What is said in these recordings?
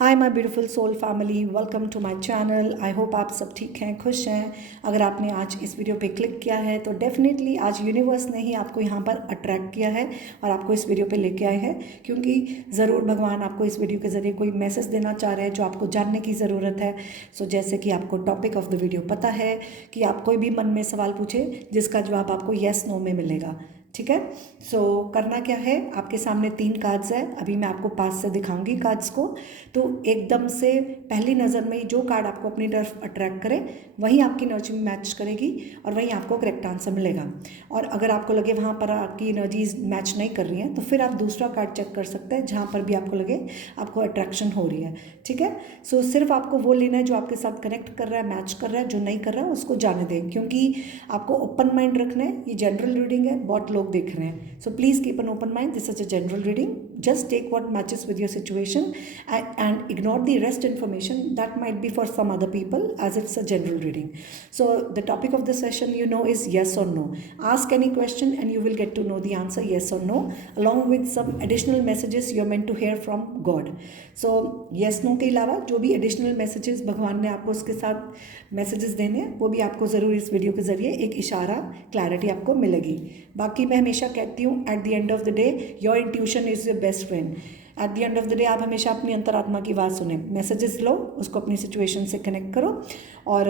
Hi my beautiful soul family, welcome to my channel. I hope आप सब ठीक हैं, खुश हैं। अगर आपने आज इस वीडियो पे क्लिक किया है तो डेफिनेटली आज यूनिवर्स ने ही आपको यहाँ पर अट्रैक्ट किया है और आपको इस वीडियो पे लेके आए हैं, क्योंकि ज़रूर भगवान आपको इस वीडियो के ज़रिए कोई मैसेज देना चाह रहे हैं जो आपको जानने की ज़रूरत है। सो जैसे कि आपको टॉपिक ऑफ द वीडियो पता है कि आप कोई भी मन में सवाल पूछे जिसका जवाब आपको येस नो में मिलेगा। ठीक है। सो करना क्या है, आपके सामने 3 कार्ड्स है। अभी मैं आपको पास से दिखाऊंगी कार्ड्स को, तो एकदम से पहली नज़र में ही जो कार्ड आपको अपनी तरफ अट्रैक्ट करे वही आपकी एनर्जी में मैच करेगी और वहीं आपको करेक्ट आंसर मिलेगा। और अगर आपको लगे वहाँ पर आपकी एनर्जीज मैच नहीं कर रही हैं तो फिर आप दूसरा कार्ड चेक कर सकते हैं जहाँ पर भी आपको लगे आपको अट्रैक्शन हो रही है। ठीक है। सो सिर्फ आपको वो लेना है जो आपके साथ कनेक्ट कर रहा है, मैच कर रहा है। जो नहीं कर रहा है उसको जाने दें, क्योंकि आपको ओपन माइंड रखना है। ये जनरल रीडिंग है, बहुत लोग देख रहे हैं। So please keep an open mind. This is a general reading. Just take what matches with your situation and ignore the rest information that might be for some other people, as it's a general reading. So the topic of the session is yes or no. Ask any question and you will get to know the answer yes or no, along with some additional messages you're meant to hear from God. So yes no के अलावा जो भी additional messages भगवान ने आपको उसके साथ messages देने हैं वो भी आपको ज़रूर इस वीडियो के ज़रिए एक इशारा क्लैरिटी आपको मिलेगी। बाकी मैं हमेशा कहती हूँ at the end of the day your intuition is your best friend. At the end of the day आप हमेशा अपनी अंतरात्मा की बात सुने, मैसेजेस लो, उसको अपनी सिचुएशन से कनेक्ट करो और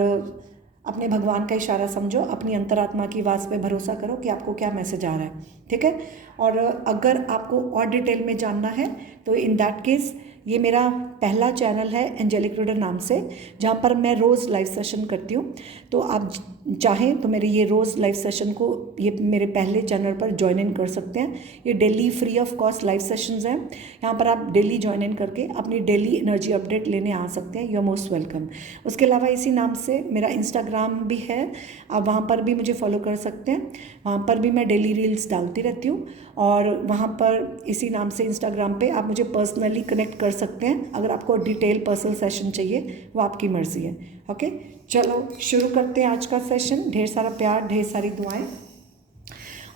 अपने भगवान का इशारा समझो, अपनी अंतरात्मा की आवाज़ पे भरोसा करो कि आपको क्या मैसेज आ रहा है। ठीक है। और अगर आपको और डिटेल में जानना है तो इन दैट केस ये मेरा पहला चैनल है एंजेलिक रीडर नाम से, जहाँ पर मैं रोज़ लाइव सेशन करती हूँ। तो आप चाहें तो मेरे ये रोज़ लाइव सेशन को ये मेरे पहले चैनल पर ज्वाइन इन कर सकते हैं। ये daily free of cost live sessions हैं। यहाँ पर आप डेली ज्वाइन इन करके अपनी डेली एनर्जी अपडेट लेने आ सकते हैं। You are most welcome. उसके अलावा इसी नाम से मेरा इंस्टाग्राम भी है, आप वहाँ पर भी मुझे फॉलो कर सकते हैं। वहाँ पर भी मैं डेली रील्स डालती रहती हूँ और वहाँ पर इसी नाम से इंस्टाग्राम पे आप मुझे पर्सनली कनेक्ट कर सकते हैं। अगर आपको डिटेल पर्सनल सेशन चाहिए वो आपकी मर्ज़ी है। ओके, चलो शुरू करते हैं आज का सेशन। ढेर सारा प्यार, ढेर सारी दुआएं।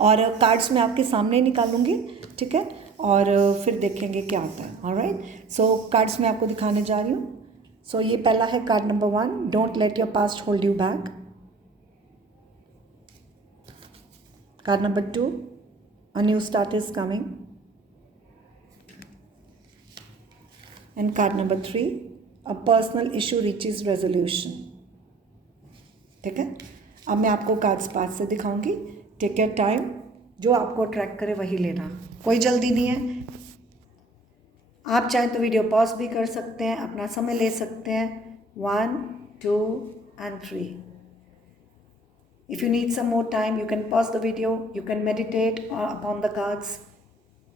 और कार्ड्स मैं आपके सामने निकालूंगी। ठीक है। और फिर देखेंगे क्या आता है। ऑलराइट। सो कार्ड्स मैं आपको दिखाने जा रही हूँ। सो ये पहला है card number 1, don't let your past hold you back. Card number 2, a new start is coming. And card number 3, a personal issue reaches resolution. ठीक है। अब मैं आपको कार्ड्स पास से दिखाऊंगी। टेक योर टाइम, जो आपको अट्रैक्ट करे वही लेना, कोई जल्दी नहीं है। आप चाहें तो वीडियो पॉज भी कर सकते हैं, अपना समय ले सकते हैं। 1, 2 and 3. If you need some more time, you can pause the video, you can meditate upon the cards.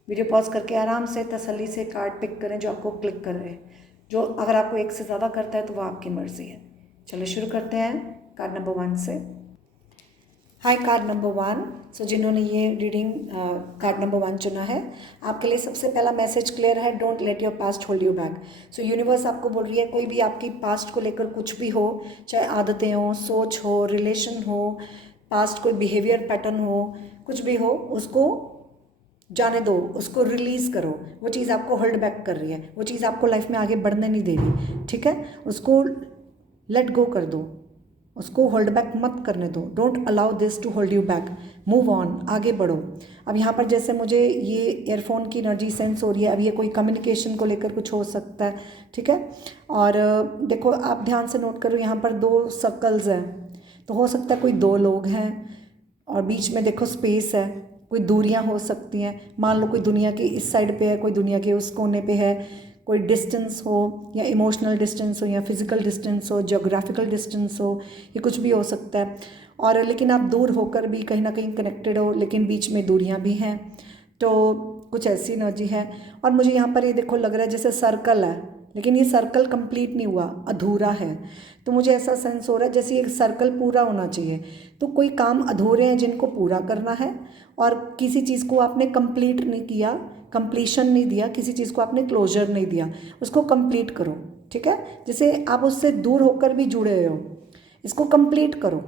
Video pause करके आराम से तसल्ली से कार्ड पिक करें जो आपको क्लिक कर रहे हैं। जो अगर आपको एक से ज़्यादा करता है तो वो आपकी मर्ज़ी है। चलो शुरू करते हैं कार्ड नंबर 1 से। हाय कार्ड नंबर 1। सो जिन्होंने ये रीडिंग कार्ड नंबर 1 चुना है, आपके लिए सबसे पहला मैसेज क्लियर है, don't let your past hold you back. So universe आपको बोल रही है कोई भी आपकी पास्ट को लेकर कुछ भी हो, चाहे आदतें हो, सोच हो, रिलेशन हो, पास्ट कोई बिहेवियर पैटर्न हो, कुछ भी हो, उसको जाने दो, उसको रिलीज़ करो। वो चीज़ आपको होल्ड बैक कर रही है, वो चीज़ आपको लाइफ में आगे बढ़ने नहीं दे रही। ठीक है। उसको लेट गो कर दो, उसको होल्ड बैक मत करने दो। Don't allow this to hold you back. Move on, आगे बढ़ो। अब यहाँ पर जैसे मुझे ये ईयरफोन की एनर्जी सेंस हो रही है, अब ये कोई कम्युनिकेशन को लेकर कुछ हो सकता है। ठीक है। और देखो आप ध्यान से नोट करो, यहाँ पर 2 सर्कल्स हैं, तो हो सकता है कोई 2 लोग हैं और बीच में देखो स्पेस है। कोई दूरियां हो सकती हैं, मान लो कोई दुनिया के इस साइड पे है, कोई दुनिया के उस कोने पे है। कोई डिस्टेंस हो या इमोशनल डिस्टेंस हो या फिजिकल डिस्टेंस हो, ज्योग्राफिकल डिस्टेंस हो, ये कुछ भी हो सकता है। और लेकिन आप दूर होकर भी कहीं ना कहीं कनेक्टेड हो, लेकिन बीच में दूरियां भी हैं। तो कुछ ऐसी एनर्जी है। और मुझे यहाँ पर ये देखो लग रहा है जैसे सर्कल है, लेकिन ये सर्कल कंप्लीट नहीं हुआ, अधूरा है। तो मुझे ऐसा सेंस हो रहा है जैसे ये सर्कल पूरा होना चाहिए। तो कोई काम अधूरे हैं जिनको पूरा करना है, और किसी चीज़ को आपने कंप्लीट नहीं किया, कंप्लीशन नहीं दिया, किसी चीज़ को आपने क्लोजर नहीं दिया, उसको कंप्लीट करो। ठीक है। जैसे आप उससे दूर होकर भी जुड़े हुए हो, इसको कंप्लीट करो।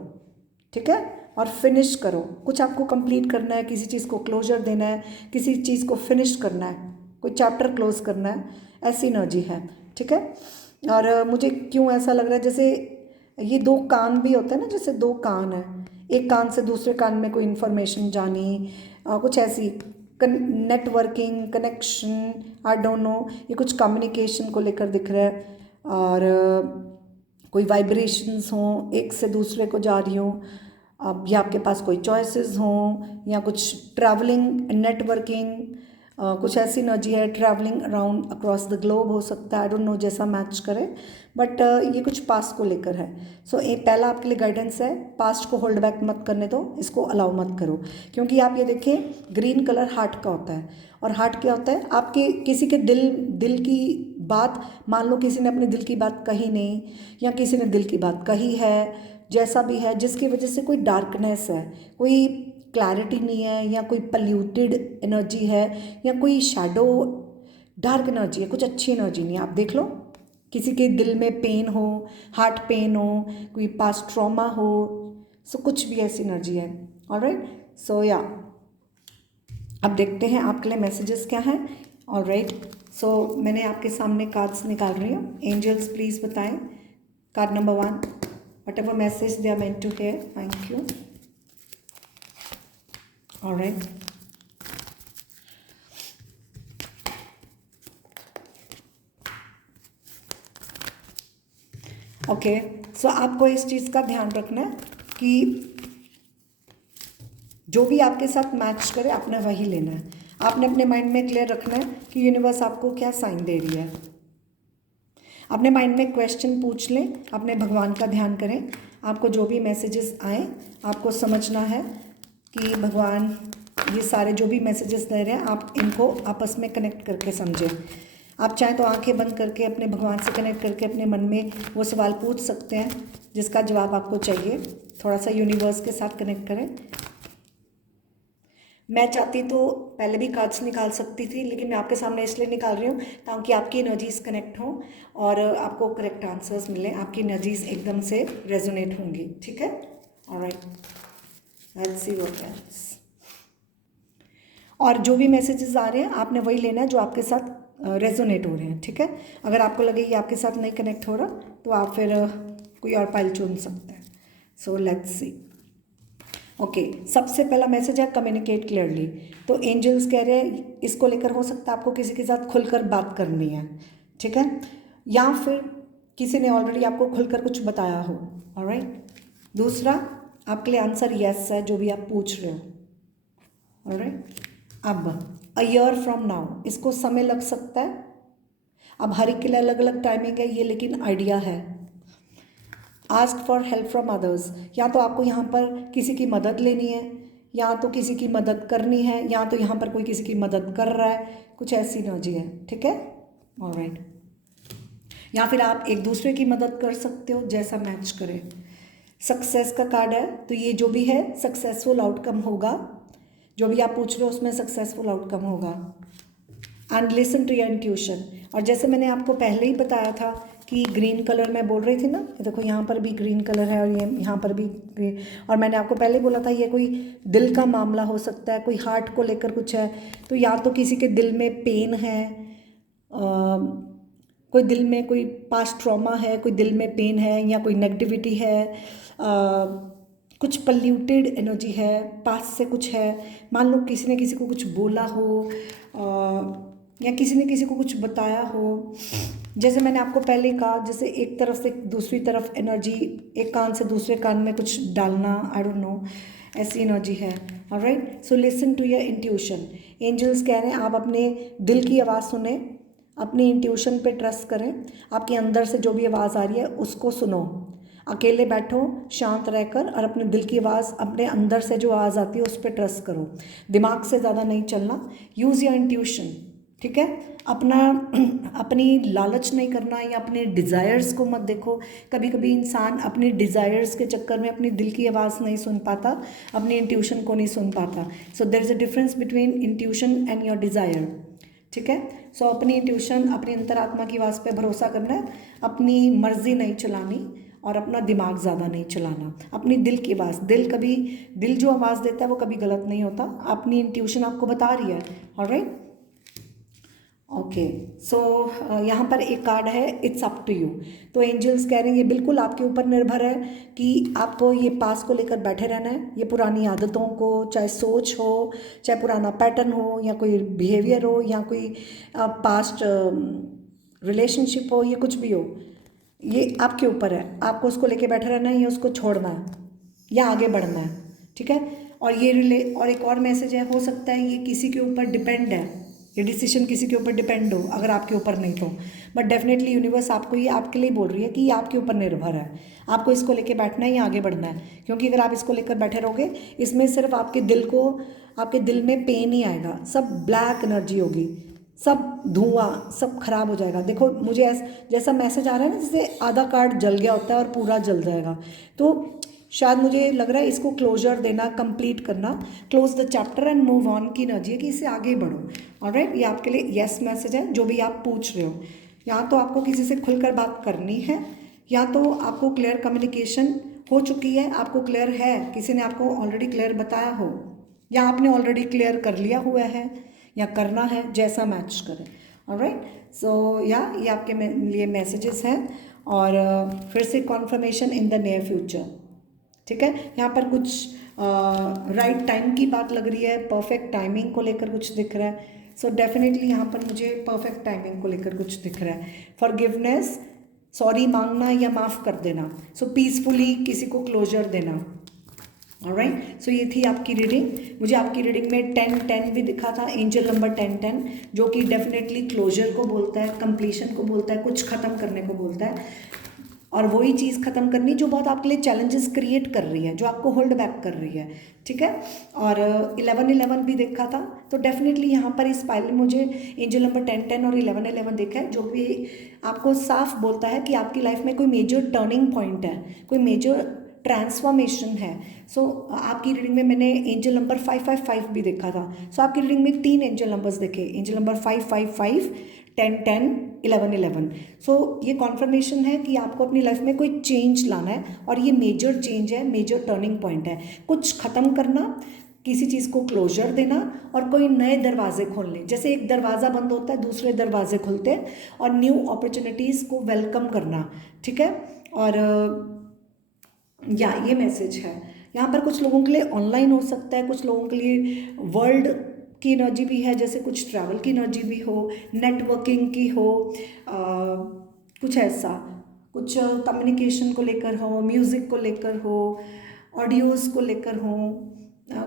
ठीक है। और फिनिश करो। कुछ आपको कंप्लीट करना है, किसी चीज़ को क्लोजर देना है, किसी चीज़ को फिनिश करना है, कोई चैप्टर क्लोज करना है, ऐसी एनर्जी है। ठीक है। और मुझे क्यों ऐसा लग रहा है जैसे ये दो कान भी होते हैं ना, जैसे दो कान है, एक कान से दूसरे कान में कोई इन्फॉर्मेशन जानी, कुछ ऐसी networking connection, I don't no, ये कुछ कम्युनिकेशन को लेकर दिख रहा है। और कोई वाइब्रेशंस हों, एक से दूसरे को जा रही हों, अब या आपके पास कोई चॉइसेस हों, या कुछ ट्रैवलिंग नेटवर्किंग, कुछ ऐसी एनर्जी है, travelling around across the globe हो सकता है, आई डोंट नो, जैसा मैच करे, बट ये कुछ पास्ट को लेकर है। सो एक पहला आपके लिए गाइडेंस है, पास्ट को होल्ड बैक मत करने दो, इसको अलाउ मत करो। क्योंकि आप ये देखिए ग्रीन कलर हार्ट का होता है, और हार्ट क्या होता है, आपके किसी के दिल की बात, मान लो किसी ने अपने दिल की बात कही नहीं, या किसी ने दिल की बात कही है, जैसा भी है, जिसकी वजह से कोई डार्कनेस है, कोई क्लैरिटी नहीं है, या कोई पल्यूटेड एनर्जी है, या कोई शैडो डार्क एनर्जी है, कुछ अच्छी एनर्जी नहीं है। आप देख लो, किसी के दिल में पेन हो, हार्ट पेन हो, कोई पास्ट ट्रॉमा हो, सो कुछ भी ऐसी एनर्जी है। ऑलराइट, सो या अब देखते हैं आपके लिए मैसेजेस क्या हैं। ऑलराइट, सो मैंने आपके सामने कार्ड्स निकाल रही हूँ। एंजल्स प्लीज़ बताएं, card number 1, whatever message they are meant to hear. Thank you. All right. Okay, so आपको इस चीज़ का ध्यान रखना है कि जो भी आपके साथ मैच करे आपने वही लेना है। आपने अपने माइंड में क्लियर रखना है कि यूनिवर्स आपको क्या साइन दे रही है। अपने माइंड में क्वेश्चन पूछ लें, अपने भगवान का ध्यान करें। आपको जो भी मैसेजेस आए आपको समझना है कि भगवान ये सारे जो भी मैसेजेस दे रहे हैं आप इनको आपस में कनेक्ट करके समझें। आप चाहें तो आंखें बंद करके अपने भगवान से कनेक्ट करके अपने मन में वो सवाल पूछ सकते हैं जिसका जवाब आपको चाहिए। थोड़ा सा यूनिवर्स के साथ कनेक्ट करें। मैं चाहती तो पहले भी कार्ड्स निकाल सकती थी, लेकिन मैं आपके सामने इसलिए निकाल रही हूँ ताकि आपकी एनर्जीज कनेक्ट हों और आपको करेक्ट आंसर्स मिलें, आपकी एनर्जीज एकदम से रेजोनेट होंगी। ठीक है, alright, let's see what happens. और जो भी मैसेजेस आ रहे हैं आपने वही लेना है जो आपके साथ रेजोनेट हो रहे हैं। ठीक है, अगर आपको लगे कि आपके साथ नहीं कनेक्ट हो रहा तो आप फिर कोई और पाइल चुन सकते हैं। सो लेट्स सी। ओके, सबसे पहला मैसेज है कम्युनिकेट क्लियरली। तो एंजल्स कह रहे हैं इसको लेकर हो सकता है आपको किसी के साथ खुलकर बात करनी है। ठीक है, या फिर किसी ने ऑलरेडी आपको खुलकर कुछ बताया हो। ऑलराइट, दूसरा आपके लिए आंसर यस है जो भी आप पूछ रहे हो। ऑलराइट, अब अ ईयर फ्रॉम नाउ, इसको समय लग सकता है। अब हर एक के लिए अलग अलग टाइमिंग है ये, लेकिन आइडिया है। Ask for help from others, या तो आपको यहाँ पर किसी की मदद लेनी है, या तो किसी की मदद करनी है, या तो यहाँ पर कोई किसी की मदद कर रहा है, कुछ ऐसी एनर्जी है। ठीक है, ऑलराइट, या फिर आप एक दूसरे की मदद कर सकते हो, जैसा मैच करे। सक्सेस का कार्ड है, तो ये जो भी है सक्सेसफुल आउटकम होगा, जो भी आप पूछ रहे हो उसमें सक्सेसफुल आउटकम होगा। And listen to your intuition, और जैसे मैंने आपको पहले ही बताया था कि ग्रीन कलर मैं बोल रही थी ना, देखो यहाँ पर भी ग्रीन कलर है और ये यहाँ पर भी ग्रीन, और मैंने आपको पहले बोला था ये कोई दिल का मामला हो सकता है, कोई हार्ट को लेकर कुछ है। तो या तो किसी के दिल में पेन है, कोई दिल में कोई पास्ट ट्रॉमा है, कोई दिल में पेन है, या कोई नेगेटिविटी है, कुछ पल्यूटेड एनर्जी है, पास्ट से कुछ है। मान लो किसी ने किसी को कुछ बोला हो, या किसी ने किसी को कुछ बताया हो। जैसे मैंने आपको पहले कहा, जैसे एक तरफ से दूसरी तरफ एनर्जी, एक कान से दूसरे कान में कुछ डालना, आई डोंट नो, ऐसी एनर्जी है। Alright, so listen to your intuition. Angels कह रहे हैं आप अपने दिल की आवाज़ सुने, अपनी इंट्यूशन पे ट्रस्ट करें। आपके अंदर से जो भी आवाज़ आ रही है उसको सुनो। अकेले बैठो शांत रहकर और अपने दिल की आवाज़, अपने अंदर से जो आवाज़ आती है उस पर ट्रस्ट करो। दिमाग से ज़्यादा नहीं चलना, यूज़ योर इंट्यूशन। ठीक है, अपनी लालच नहीं करना, या अपने डिज़ायर्स को मत देखो। कभी कभी इंसान अपनी डिज़ायर्स के चक्कर में अपनी दिल की आवाज़ नहीं सुन पाता, अपनी इंट्यूशन को नहीं सुन पाता। So there is a difference between intuition and your desire. ठीक है, सो अपनी इंट्यूशन, अपनी अंतरात्मा की आवाज़ पे भरोसा करना है, अपनी मर्जी नहीं चलानी और अपना दिमाग ज़्यादा नहीं चलाना। अपनी दिल की आवाज़, दिल जो आवाज़ देता है वो कभी गलत नहीं होता। अपनी इंट्यूशन आपको बता रही है। ऑलराइट, ओके, सो यहाँ पर एक कार्ड है, इट्स अप टू यू। तो एंजल्स कह रहे हैं ये बिल्कुल आपके ऊपर निर्भर है कि आपको ये पास को लेकर बैठे रहना है। ये पुरानी आदतों को, चाहे सोच हो, चाहे पुराना पैटर्न हो, या कोई बिहेवियर हो, या कोई पास्ट रिलेशनशिप हो, ये कुछ भी हो, ये आपके ऊपर है। आपको उसको लेके बैठे रहना है या उसको छोड़ना है या आगे बढ़ना है, ठीक है। और ये और एक और मैसेज है, हो सकता है ये किसी के ऊपर डिपेंड है, ये डिसीजन किसी के ऊपर डिपेंड हो, अगर आपके ऊपर नहीं तो। बट डेफिनेटली यूनिवर्स आपको ये आपके लिए बोल रही है कि ये आपके ऊपर निर्भर है, आपको इसको लेके बैठना है या आगे बढ़ना है। क्योंकि अगर आप इसको लेकर बैठे रहोगे, इसमें सिर्फ आपके दिल में पेन ही आएगा, सब ब्लैक एनर्जी होगी, सब धुआं, सब खराब हो जाएगा। देखो मुझे जैसा मैसेज आ रहा है ना, जैसे आधा कार्ड जल गया होता है और पूरा जल जाएगा। तो शायद मुझे लग रहा है इसको क्लोजर देना, कंप्लीट करना, close the chapter and move on की एनर्जी है कि इससे आगे बढ़ो। ऑलराइट, ये आपके लिए यस मैसेज है, जो भी आप पूछ रहे हो। या तो आपको किसी से खुलकर बात करनी है, या तो आपको क्लियर कम्युनिकेशन हो चुकी है, आपको क्लियर है, किसी ने आपको ऑलरेडी क्लियर बताया हो, या आपने ऑलरेडी क्लियर कर लिया हुआ है, या करना है, जैसा मैच करे। ऑलराइट, सो या ये आपके लिए मैसेजेस हैं। और फिर से conformation in the near future, ठीक है। यहाँ पर कुछ राइट टाइम की बात लग रही है, परफेक्ट टाइमिंग को लेकर कुछ दिख रहा है। सो डेफिनेटली यहाँ पर मुझे परफेक्ट टाइमिंग को लेकर कुछ दिख रहा है। फॉरगिवनेस, सॉरी मांगना या माफ़ कर देना। सो पीसफुली किसी को क्लोजर देना। ऑलराइट, सो ये थी आपकी रीडिंग। मुझे आपकी रीडिंग में 10-10 भी दिखा था, एंजल नंबर 10-10, जो कि डेफिनेटली क्लोजर को बोलता है, कंप्लीशन को बोलता है, कुछ ख़त्म करने को बोलता है। और वही चीज़ ख़त्म करनी जो बहुत आपके लिए चैलेंजेस क्रिएट कर रही है, जो आपको होल्ड बैक कर रही है, ठीक है। और 11-11 भी देखा था। तो डेफिनेटली यहाँ पर इस पाइल में मुझे एंजल नंबर 10-10 और 11-11 देखा है, जो भी आपको साफ बोलता है कि आपकी लाइफ में कोई मेजर टर्निंग पॉइंट है, कोई मेजर ट्रांसफॉर्मेशन है। सो आपकी रीडिंग में मैंने एंजल नंबर 555 भी देखा था। सो आपकी रीडिंग में 3 एंजल नंबर्स देखे, एंजल नंबर 555, 10-10, 11-11। सो ये कॉन्फर्मेशन है कि आपको अपनी लाइफ में कोई चेंज लाना है, और ये मेजर चेंज है, मेजर टर्निंग पॉइंट है। कुछ ख़त्म करना, किसी चीज़ को क्लोजर देना, और कोई नए दरवाजे खोलने। जैसे एक दरवाज़ा बंद होता है, दूसरे दरवाजे खुलते हैं, और न्यू अपॉर्चुनिटीज़ को वेलकम करना, ठीक है। और या ये मैसेज है यहाँ पर कुछ लोगों के लिए ऑनलाइन हो सकता है, कुछ लोगों के लिए वर्ल्ड की एनर्जी भी है, जैसे कुछ ट्रैवल की एनर्जी भी हो, नेटवर्किंग की हो, कुछ ऐसा, कुछ कम्युनिकेशन को लेकर हो, म्यूज़िक को लेकर हो, ऑडियोज़ को लेकर हो,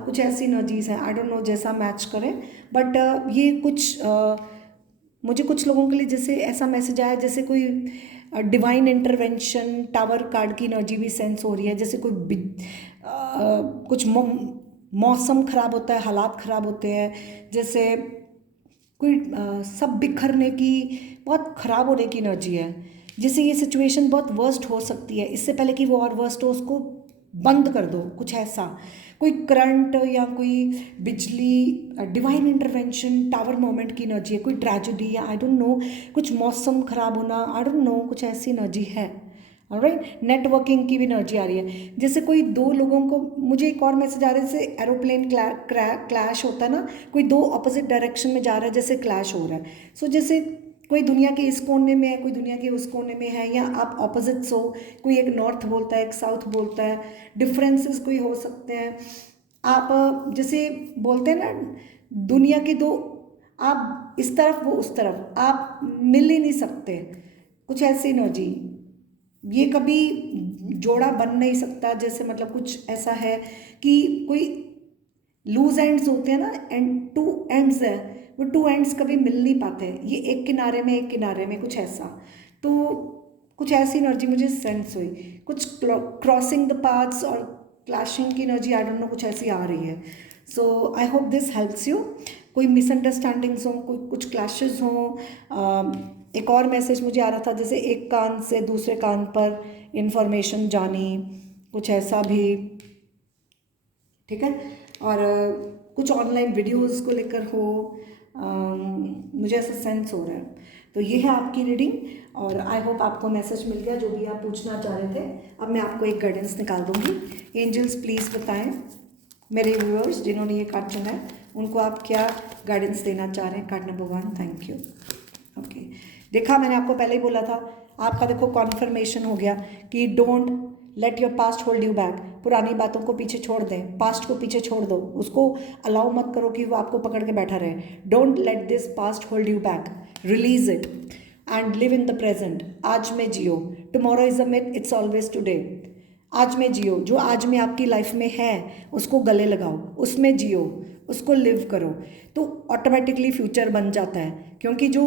कुछ ऐसी एनर्जीज़ हैं। आई डोंट नो, जैसा मैच करें। बट ये कुछ मुझे कुछ लोगों के लिए जैसे ऐसा मैसेज आया, जैसे कोई डिवाइन इंटरवेंशन, टावर कार्ड की एनर्जी भी सेंस हो रही है। जैसे कोई कुछ मौसम ख़राब होता है, हालात ख़राब होते हैं, जैसे कोई सब बिखरने की, बहुत ख़राब होने की एनर्जी है। जैसे ये सिचुएशन बहुत वर्स्ट हो सकती है, इससे पहले कि वो और वर्स्ट हो, उसको बंद कर दो, कुछ ऐसा। कोई करंट या कोई बिजली, डिवाइन इंटरवेंशन, टावर मोमेंट की एनर्जी है, कोई ट्रेजेडी या आई डोंट नो, कुछ मौसम ख़राब होना, आई डोंट नो, कुछ ऐसी एनर्जी है। ऑलराइट, नेटवर्किंग की भी एनर्जी आ रही है। जैसे कोई दो लोगों को, मुझे एक और मैसेज आ रहा है, जैसे एरोप्लेन क्लैश होता है ना, कोई दो अपोजिट डायरेक्शन में जा रहा है, जैसे क्लैश हो रहा है। सो जैसे कोई दुनिया के इस कोने में है, कोई दुनिया के उस कोने में है, या आप ऑपोजिट्स हो, कोई एक नॉर्थ बोलता है, एक साउथ बोलता है, डिफरेंसेस कोई हो सकते हैं। आप जैसे बोलते हैं ना, दुनिया के दो, आप इस तरफ, वो उस तरफ, आप मिल ही नहीं सकते, कुछ ऐसी एनर्जी। ये कभी जोड़ा बन नहीं सकता, जैसे मतलब कुछ ऐसा है कि कोई लूज एंड्स होते हैं ना, एंड टू एंड्स है, वो टू एंड्स कभी मिल नहीं पाते, ये एक किनारे में, एक किनारे में, कुछ ऐसा। तो कुछ ऐसी एनर्जी मुझे सेंस हुई, कुछ क्रॉसिंग द पाथ्स और क्लैशिंग की एनर्जी, आई डोंट नो, कुछ ऐसी आ रही है। So I hope this helps you. कोई मिसअंडरस्टैंडिंग्स हों, कोई कुछ क्लैशेस हों। एक और मैसेज मुझे आ रहा था, जैसे एक कान से दूसरे कान पर इंफॉर्मेशन जानी, कुछ ऐसा भी, ठीक है। और कुछ ऑनलाइन वीडियोस को लेकर हो, मुझे ऐसा सेंस हो रहा है। तो ये है आपकी रीडिंग, और आई होप आपको मैसेज मिल गया, जो भी आप पूछना चाह रहे थे। अब मैं आपको एक गाइडेंस निकाल दूंगी। एंजल्स प्लीज़ बताएं मेरे व्यूअर्स जिन्होंने ये कार्ड चुना है, उनको आप क्या गाइडेंस देना चाह रहे हैं। Card number 1, thank you. Okay, देखा मैंने आपको पहले ही बोला था, आपका देखो कॉन्फर्मेशन हो गया कि don't let your past hold you back. पुरानी बातों को पीछे छोड़ दें, पास्ट को पीछे छोड़ दो, उसको अलाउ मत करो कि वो आपको पकड़ के बैठा रहे। Don't let this past hold you back, release it and live in the present. आज में जियो, tomorrow is a myth, it's always today. आज में जियो, जो आज में आपकी लाइफ में है उसको गले लगाओ, उसमें जियो, उसको लिव करो, तो ऑटोमेटिकली फ्यूचर बन जाता है। क्योंकि जो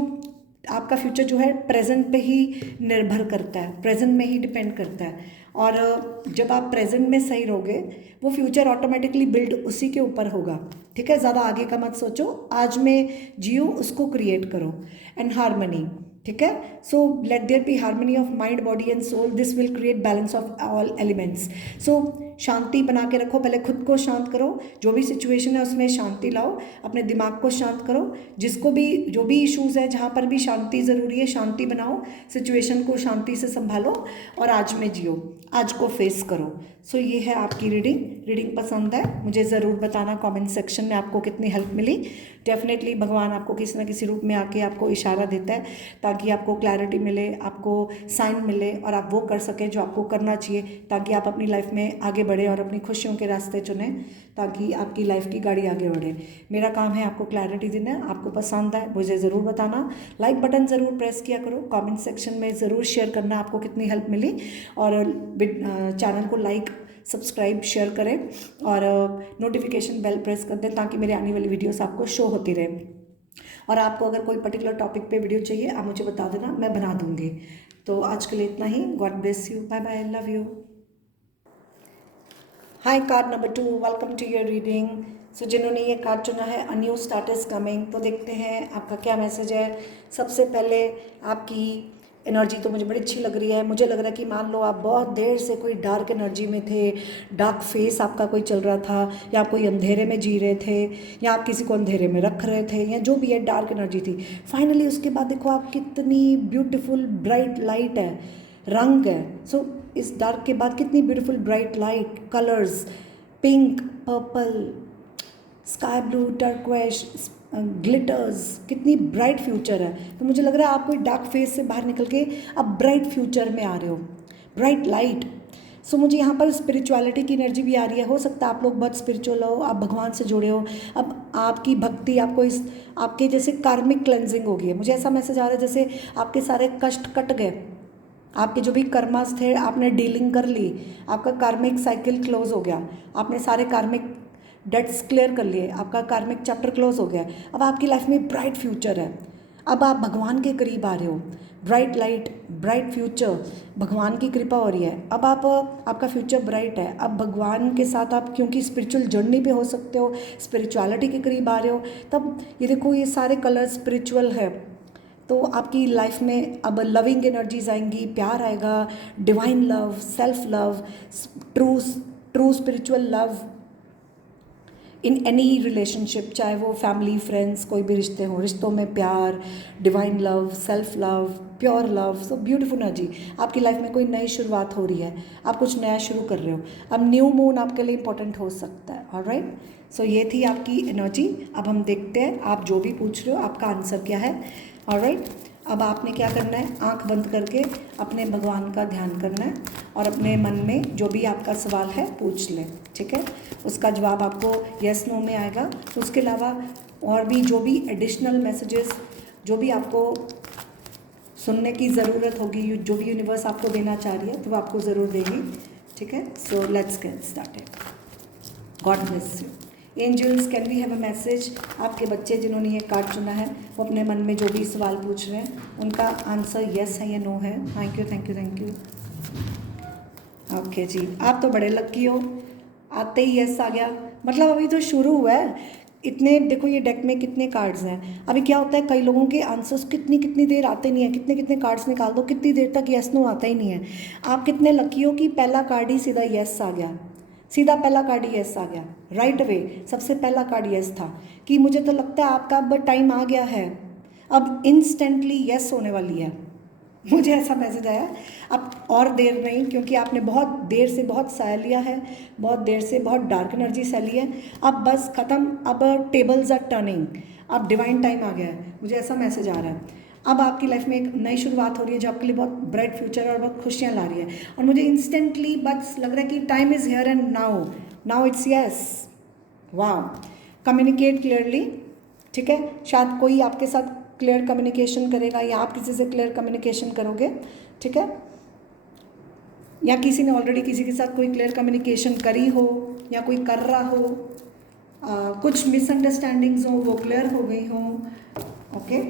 आपका फ्यूचर जो है प्रेजेंट पे ही निर्भर करता है, प्रेजेंट में ही डिपेंड करता है। और जब आप प्रेजेंट में सही रहोगे, वो फ्यूचर ऑटोमेटिकली बिल्ड उसी के ऊपर होगा। ठीक है, ज़्यादा आगे का मत सोचो, आज में जियो, उसको क्रिएट करो। एंड हारमनी, ठीक है, so let there be harmony of mind, body and soul, this will create balance of all elements. So शांति बना के रखो, पहले खुद को शांत करो, जो भी सिचुएशन है उसमें शांति लाओ, अपने दिमाग को शांत करो, जिसको भी जो भी इश्यूज़ है जहाँ पर भी शांति ज़रूरी है, शांति बनाओ, सिचुएशन को शांति से संभालो और आज में जियो, आज को फेस करो। सो ये है आपकी रीडिंग पसंद है मुझे ज़रूर बताना कमेंट सेक्शन में आपको कितनी हेल्प मिली। डेफिनेटली भगवान आपको किसी न किसी रूप में आके आपको इशारा देता है ताकि आपको क्लैरिटी मिले, आपको साइन मिले और आप वो कर सकें जो आपको करना चाहिए, ताकि आप अपनी लाइफ में आगे बढ़े और अपनी खुशियों के रास्ते चुनें, ताकि आपकी लाइफ की गाड़ी आगे बढ़े। मेरा काम है आपको क्लैरिटी देना। आपको पसंद है मुझे ज़रूर बताना, लाइक बटन ज़रूर प्रेस किया करो, कमेंट सेक्शन में ज़रूर शेयर करना आपको कितनी हेल्प मिली, और चैनल को लाइक, सब्सक्राइब, शेयर करें और नोटिफिकेशन बेल प्रेस कर दें ताकि मेरी आने वाली वीडियोस आपको शो होती रहे। और आपको अगर कोई पर्टिकुलर टॉपिक पे वीडियो चाहिए आप मुझे बता देना, मैं बना दूँगी। तो आज के लिए इतना ही। God bless you, bye bye, love you. Hi card number 2, welcome to your reading. So जिन्होंने ये कार्ड चुना है, a new start is coming, तो देखते हैं आपका क्या मैसेज है। सबसे पहले आपकी एनर्जी तो मुझे बड़ी अच्छी लग रही है। मुझे लग रहा है कि मान लो आप बहुत देर से कोई डार्क एनर्जी में थे, डार्क फेस आपका कोई चल रहा था, या आप कोई अंधेरे में जी रहे थे, या आप किसी को अंधेरे में रख रहे थे, या जो भी है डार्क एनर्जी थी। फाइनली उसके बाद देखो आप कितनी ब्यूटीफुल ब्राइट लाइट है, रंग है। सो इस डार्क के बाद कितनी beautiful bright light, colours, pink, purple, sky blue, turquoise, glitters, कितनी ब्राइट फ्यूचर है। तो मुझे लग रहा है आप कोई डार्क फेस से बाहर निकल के अब ब्राइट फ्यूचर में आ रहे हो, ब्राइट लाइट। सो मुझे यहाँ पर स्पिरिचुअलिटी की एनर्जी भी आ रही है। हो सकता है आप लोग बहुत स्पिरिचुअल हो, आप भगवान से जुड़े हो, अब आपकी भक्ति आपको इस आपके जैसे कार्मिक क्लेंजिंग होगी है। मुझे ऐसा मैसेज आ रहा है जैसे आपके सारे कष्ट कट गए, आपके जो भी कर्मास थे आपने डीलिंग कर ली, आपका कार्मिक साइकिल क्लोज हो गया, आपने सारे कार्मिक डेट्स क्लियर कर लिए, आपका कार्मिक चैप्टर क्लोज हो गया। अब आपकी लाइफ में ब्राइट फ्यूचर है, अब आप भगवान के करीब आ रहे हो, ब्राइट लाइट, ब्राइट फ्यूचर, भगवान की कृपा हो रही है। अब आपका फ्यूचर ब्राइट है। अब भगवान के साथ आप क्योंकि स्पिरिचुअल जर्नी पे हो सकते हो, स्पिरिचुअलिटी के करीब आ रहे हो, तब ये देखो ये सारे कलर स्पिरिचुअल है। तो आपकी लाइफ में अब लविंग एनर्जीज आएंगी, प्यार आएगा, divine love, self love, true spiritual love in any relationship, चाहे वो फैमिली, फ्रेंड्स, कोई भी रिश्ते हों, रिश्तों में प्यार, divine love, self love, pure love. So beautiful energy. आपकी लाइफ में कोई नई शुरुआत हो रही है, आप कुछ नया शुरू कर रहे हो। अब न्यू मून आपके लिए इंपॉर्टेंट हो सकता है। ऑलराइट, सो ये थी आपकी एनर्जी। अब हम देखते हैं आप जो भी पूछ रहे हो आपका आंसर क्या है। ऑलराइट, अब आपने क्या करना है, आंख बंद करके अपने भगवान का ध्यान करना है और अपने मन में जो भी आपका सवाल है पूछ लें। ठीक है, उसका जवाब आपको यस नो में आएगा। तो उसके अलावा और भी जो भी एडिशनल मैसेजेस जो भी आपको सुनने की ज़रूरत होगी, जो भी यूनिवर्स आपको देना चाह रही है तो वो आपको ज़रूर देगी। ठीक है, so let's get started. God bless you. Angels, can we have a message. आपके बच्चे जिन्होंने ये कार्ड चुना है वो अपने मन में जो भी सवाल पूछ रहे हैं उनका आंसर यस है या नो है। Thank you thank you thank you. Okay जी, आप तो बड़े लकी हो, आते ही यस आ गया। मतलब अभी तो शुरू हुआ है, इतने देखो ये डेक में कितने कार्ड्स हैं। अभी क्या होता है, कई लोगों के आंसर्स कितनी देर आते नहीं है, कितने कार्ड्स निकाल दो, कितनी देर तक यस नो आता ही नहीं है। आप कितने लकी हो कि पहला कार्ड ही सीधा यस आ गया, सीधा पहला कार्ड ही यस आ गया, राइट अवे सबसे पहला कार्ड यस था। कि मुझे तो लगता है आपका अब टाइम आ गया है, अब इंस्टेंटली यस होने वाली है। मुझे ऐसा मैसेज आया। अब और देर नहीं, क्योंकि आपने बहुत देर से बहुत सह लिया है, बहुत देर से बहुत डार्क एनर्जी सह ली है। अब बस ख़त्म, अब टेबल्स आर टर्निंग, अब डिवाइन टाइम आ गया है। मुझे ऐसा मैसेज आ रहा है। अब आपकी लाइफ में एक नई शुरुआत हो रही है जो आपके लिए बहुत ब्राइट फ्यूचर और बहुत खुशियाँ ला रही है। और मुझे इंस्टेंटली बस लग रहा है कि time is here and now, now it's yes. वाह, कम्युनिकेट क्लियरली, ठीक है। शायद कोई आपके साथ क्लियर कम्युनिकेशन करेगा या आप किसी से क्लियर कम्युनिकेशन करोगे, ठीक है। या किसी ने ऑलरेडी किसी के साथ कोई क्लियर कम्युनिकेशन करी हो या कोई कर रहा हो, कुछ मिसअंडरस्टैंडिंग्स हो वो क्लियर हो गई हो। ओके,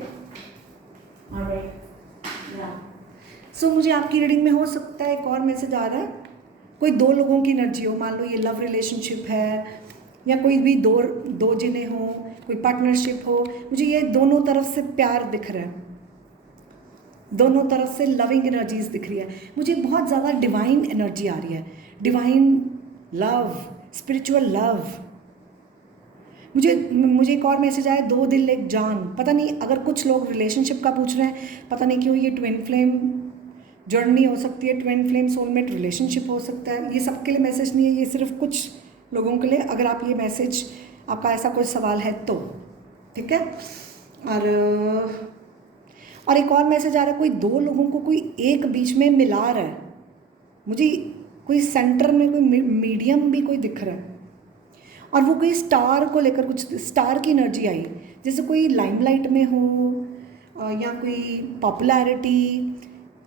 सो मुझे आपकी रीडिंग में हो सकता है एक और मैसेज आ रहा है, कोई दो लोगों की एनर्जी हो, मान लो ये लव रिलेशनशिप है या कोई भी दो जिन्हें हो, कोई पार्टनरशिप हो। मुझे ये दोनों तरफ से प्यार दिख रहा है, दोनों तरफ से लविंग एनर्जीज दिख रही है। मुझे बहुत ज़्यादा डिवाइन एनर्जी आ रही है, डिवाइन लव, स्पिरिचुअल लव। मुझे एक और मैसेज आया, 2 दिल एक जान। पता नहीं, अगर कुछ लोग रिलेशनशिप का पूछ रहे हैं, पता नहीं क्यों ये ट्विन फ्लेम जर्नी हो सकती है, ट्विन फ्लेम सोलमेट रिलेशनशिप हो सकता है। ये सबके लिए मैसेज नहीं है, ये सिर्फ कुछ लोगों के लिए। अगर आप ये मैसेज, आपका ऐसा कोई सवाल है तो ठीक है। और एक और मैसेज आ रहा है, कोई दो लोगों को कोई एक बीच में मिला रहा है। मुझे कोई सेंटर में कोई मीडियम भी कोई दिख रहा है, और वो कोई स्टार को लेकर, कुछ स्टार की एनर्जी आई, जैसे कोई लाइमलाइट में हो या कोई पॉपुलैरिटी,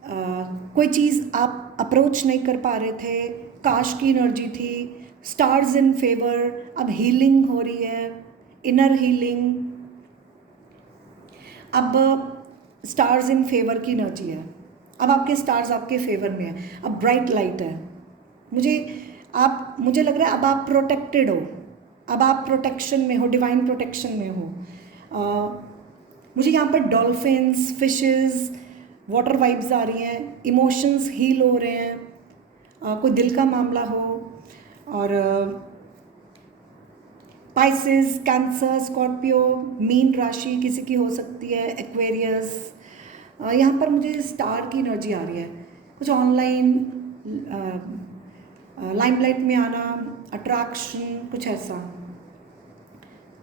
कोई चीज़ आप अप्रोच नहीं कर पा रहे थे, काश की एनर्जी थी, स्टार्स इन फेवर। अब हीलिंग हो रही है, इनर हीलिंग। अब स्टार्स इन फेवर की एनर्जी है, अब आपके स्टार्स आपके फेवर में है, अब ब्राइट लाइट है। मुझे लग रहा है अब आप प्रोटेक्टेड हो, अब आप प्रोटेक्शन में हो, डिवाइन प्रोटेक्शन में हो। मुझे यहाँ पर डॉल्फिन्स, फिशेस, वाटर वाइब्स आ रही हैं, इमोशंस हील हो रहे हैं, कोई दिल का मामला हो। और पाइसेस, कैंसर, स्कॉर्पियो, मीन राशि किसी की हो सकती है, एक्वेरियस। यहाँ पर मुझे स्टार की एनर्जी आ रही है, कुछ ऑनलाइन लाइमलाइट में आना, अट्रैक्शन, कुछ ऐसा,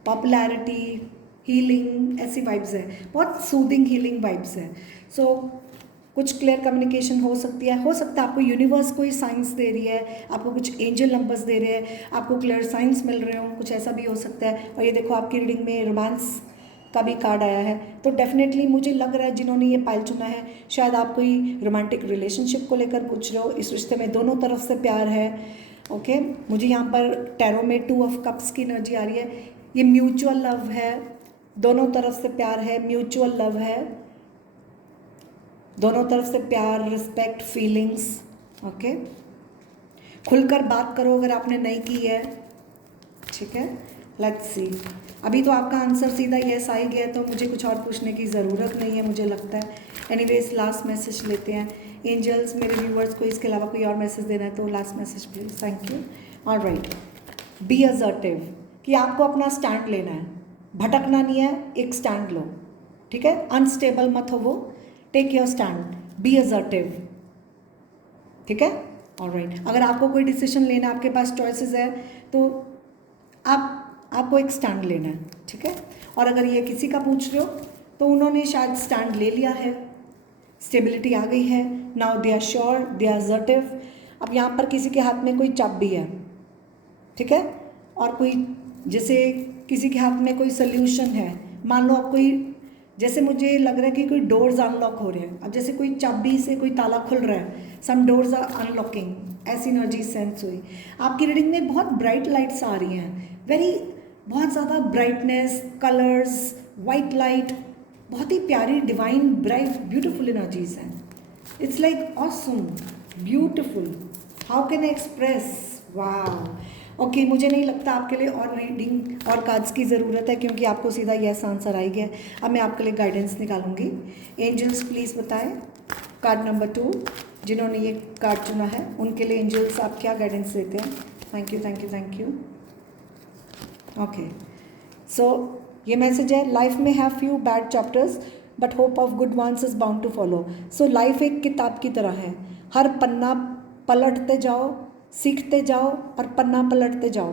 पॉपुलैरिटी, हीलिंग, ऐसी वाइब्स है, बहुत सूदिंग हीलिंग वाइब्स है। सो कुछ क्लियर कम्युनिकेशन हो सकता है आपको यूनिवर्स कोई साइंस दे रही है, आपको कुछ एंजल नंबर्स दे रहे हैं, आपको क्लियर साइंस मिल रहे हो, कुछ ऐसा भी हो सकता है। और ये देखो आपकी रीडिंग में रोमांस का भी कार्ड आया है, तो डेफिनेटली मुझे लग रहा है जिन्होंने ये पाइल चुना है, शायद आप कोई रोमांटिक रिलेशनशिप को लेकर पूछ रहे हो, इस रिश्ते में दोनों तरफ से प्यार है। ओके, मुझे यहाँ पर टैरो में 2 ऑफ कप्स की एनर्जी आ रही है, ये म्यूचुअल लव है, दोनों तरफ से प्यार है, म्यूचुअल लव है, दोनों तरफ से प्यार, रिस्पेक्ट, फीलिंग्स। ओके, खुलकर बात करो अगर आपने नहीं की है, ठीक है। लेट्स सी, अभी तो आपका आंसर सीधा यस आ ही गया, तो मुझे कुछ और पूछने की ज़रूरत नहीं है मुझे लगता है। एनीवेज लास्ट मैसेज लेते हैं। एंजल्स, मेरे व्यूवर्स को इसके अलावा कोई और मैसेज देना है तो last message please. Thank you. Alright, be assertive, कि आपको अपना स्टैंड लेना है, भटकना नहीं है, एक स्टैंड लो, ठीक है। अनस्टेबल मत हो वो, take your stand, be assertive, ठीक है। ऑलराइट, अगर आपको कोई डिसीजन लेना, आपके पास चॉइसेस है, तो आपको एक स्टैंड लेना है, ठीक है। और अगर ये किसी का पूछ रहे हो तो उन्होंने शायद स्टैंड ले लिया है, स्टेबिलिटी आ गई है, now they are sure, they are assertive. अब यहाँ पर किसी के हाथ में कोई चाबी है, ठीक है, और कोई, जैसे किसी के हाथ में कोई सोल्यूशन है, मान लो आप कोई, जैसे मुझे लग रहा है कि कोई डोर्स अनलॉक हो रहे हैं, अब जैसे कोई चाबी से कोई ताला खुल रहा है, सम डोर्स आर अनलॉकिंग, ऐसी एनर्जी सेंस हुई। आपकी रीडिंग में बहुत ब्राइट लाइट्स आ रही हैं, बहुत ज़्यादा ब्राइटनेस, कलर्स, वाइट लाइट, बहुत ही प्यारी डिवाइन ब्राइट ब्यूटीफुल एनर्जीज हैं। It's like awesome, beautiful, how can I express, वाह। ओके, मुझे नहीं लगता आपके लिए और रीडिंग और कार्ड्स की ज़रूरत है, क्योंकि आपको सीधा यस आंसर आ गया। अब मैं आपके लिए गाइडेंस निकालूंगी। एंजल्स प्लीज़ बताएं, कार्ड नंबर 2 जिन्होंने ये कार्ड चुना है, उनके लिए एंजल्स आप क्या गाइडेंस देते हैं। Thank you, thank you, thank you. Okay, so ये मैसेज है, लाइफ में have few bad chapters but hope of good ones is bound to follow. So life एक किताब की तरह है, हर पन्ना पलटते जाओ, सीखते जाओ और पन्ना पलटते जाओ,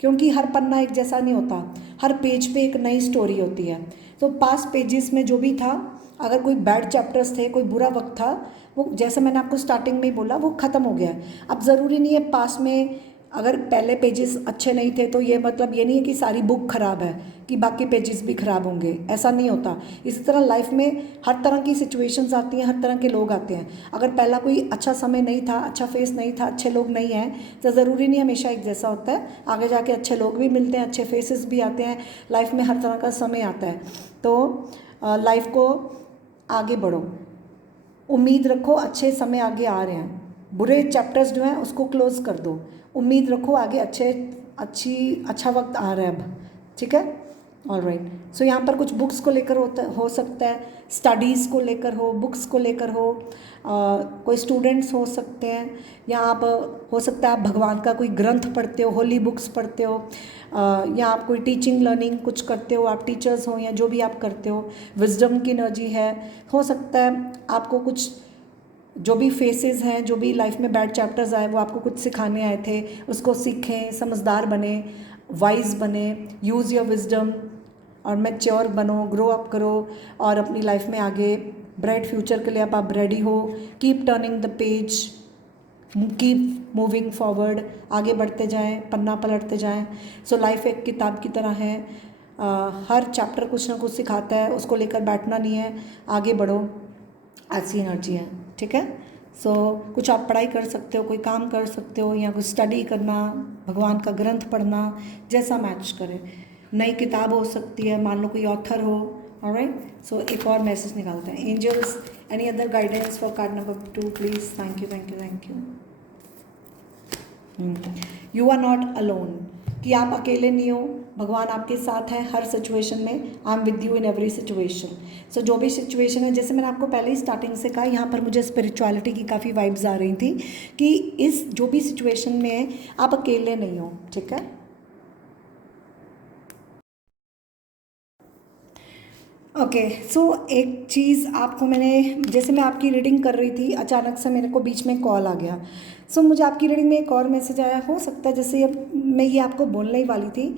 क्योंकि हर पन्ना एक जैसा नहीं होता, हर पेज पे एक नई स्टोरी होती है। तो पास्ट पेजेस में जो भी था अगर कोई बैड चैप्टर्स थे, कोई बुरा वक्त था, वो जैसे मैंने आपको स्टार्टिंग में ही बोला वो ख़त्म हो गया है। अब ज़रूरी नहीं है पास में अगर पहले पेजेस अच्छे नहीं थे तो ये मतलब ये नहीं है कि सारी बुक ख़राब है कि बाकी पेजेस भी ख़राब होंगे, ऐसा नहीं होता। इसी तरह लाइफ में हर तरह की सिचुएशंस आती हैं, हर तरह के लोग आते हैं। अगर पहला कोई अच्छा समय नहीं था, अच्छा फेस नहीं था, अच्छे लोग नहीं हैं, तो ज़रूरी नहीं हमेशा एक जैसा होता है। आगे जाके अच्छे लोग भी मिलते हैं, अच्छे फेसेस भी आते हैं, लाइफ में हर तरह का समय आता है। तो लाइफ को आगे बढ़ो, उम्मीद रखो, अच्छे समय आगे आ रहे हैं। बुरे चैप्टर्स जो हैं उसको क्लोज कर दो, उम्मीद रखो आगे अच्छा वक्त आ रहा है अब, ठीक है। ऑलराइट, सो यहाँ पर कुछ बुक्स को लेकर हो सकता है, स्टडीज़ को लेकर हो, बुक्स को लेकर हो, कोई स्टूडेंट्स हो सकते हैं, या आप हो सकता है आप भगवान का कोई ग्रंथ पढ़ते हो, होली बुक्स पढ़ते हो, या आप कोई टीचिंग लर्निंग कुछ करते हो, आप टीचर्स हो या जो भी आप करते हो, विजडम की एनर्जी है। हो सकता है आपको कुछ जो भी फेसेस हैं, जो भी लाइफ में बैड चैप्टर्स आए वो आपको कुछ सिखाने आए थे, उसको सीखें, समझदार बने, वाइज बने, यूज़ योर विजडम और मैच्योर बनो, ग्रो अप करो और अपनी लाइफ में आगे ब्राइट फ्यूचर के लिए आप रेडी हो। Keep turning the page, keep moving forward, आगे बढ़ते जाएं, पन्ना पलटते जाएं। सो लाइफ एक किताब की तरह है, हर चैप्टर कुछ ना कुछ सिखाता है, उसको लेकर बैठना नहीं है, आगे बढ़ो, ऐसी एनर्जी है, ठीक है। सो कुछ आप पढ़ाई कर सकते हो, कोई काम कर सकते हो, या कुछ स्टडी करना, भगवान का ग्रंथ पढ़ना, जैसा मैच करे। नई किताब हो सकती है, मान लो कोई ऑथर हो। ऑलराइट, सो एक और मैसेज निकालते हैं। Angels, any other guidance for card number 2 please. Thank you thank you thank you. You are not alone, कि आप अकेले नहीं हो, भगवान आपके साथ है हर सिचुएशन में। I am with you in every situation. So जो भी सिचुएशन है, जैसे मैंने आपको पहले ही स्टार्टिंग से कहा, यहाँ पर मुझे स्पिरिचुअलिटी की काफ़ी वाइब्स आ रही थी कि इस जो भी सिचुएशन में है आप अकेले नहीं हो, ठीक है। ओके, सो एक चीज़ आपको मैंने, जैसे मैं आपकी रीडिंग कर रही थी, अचानक से मेरे को बीच में कॉल आ गया। सो मुझे आपकी रीडिंग में एक और मैसेज आया, हो सकता है जैसे अब मैं ये आपको बोलने ही वाली थी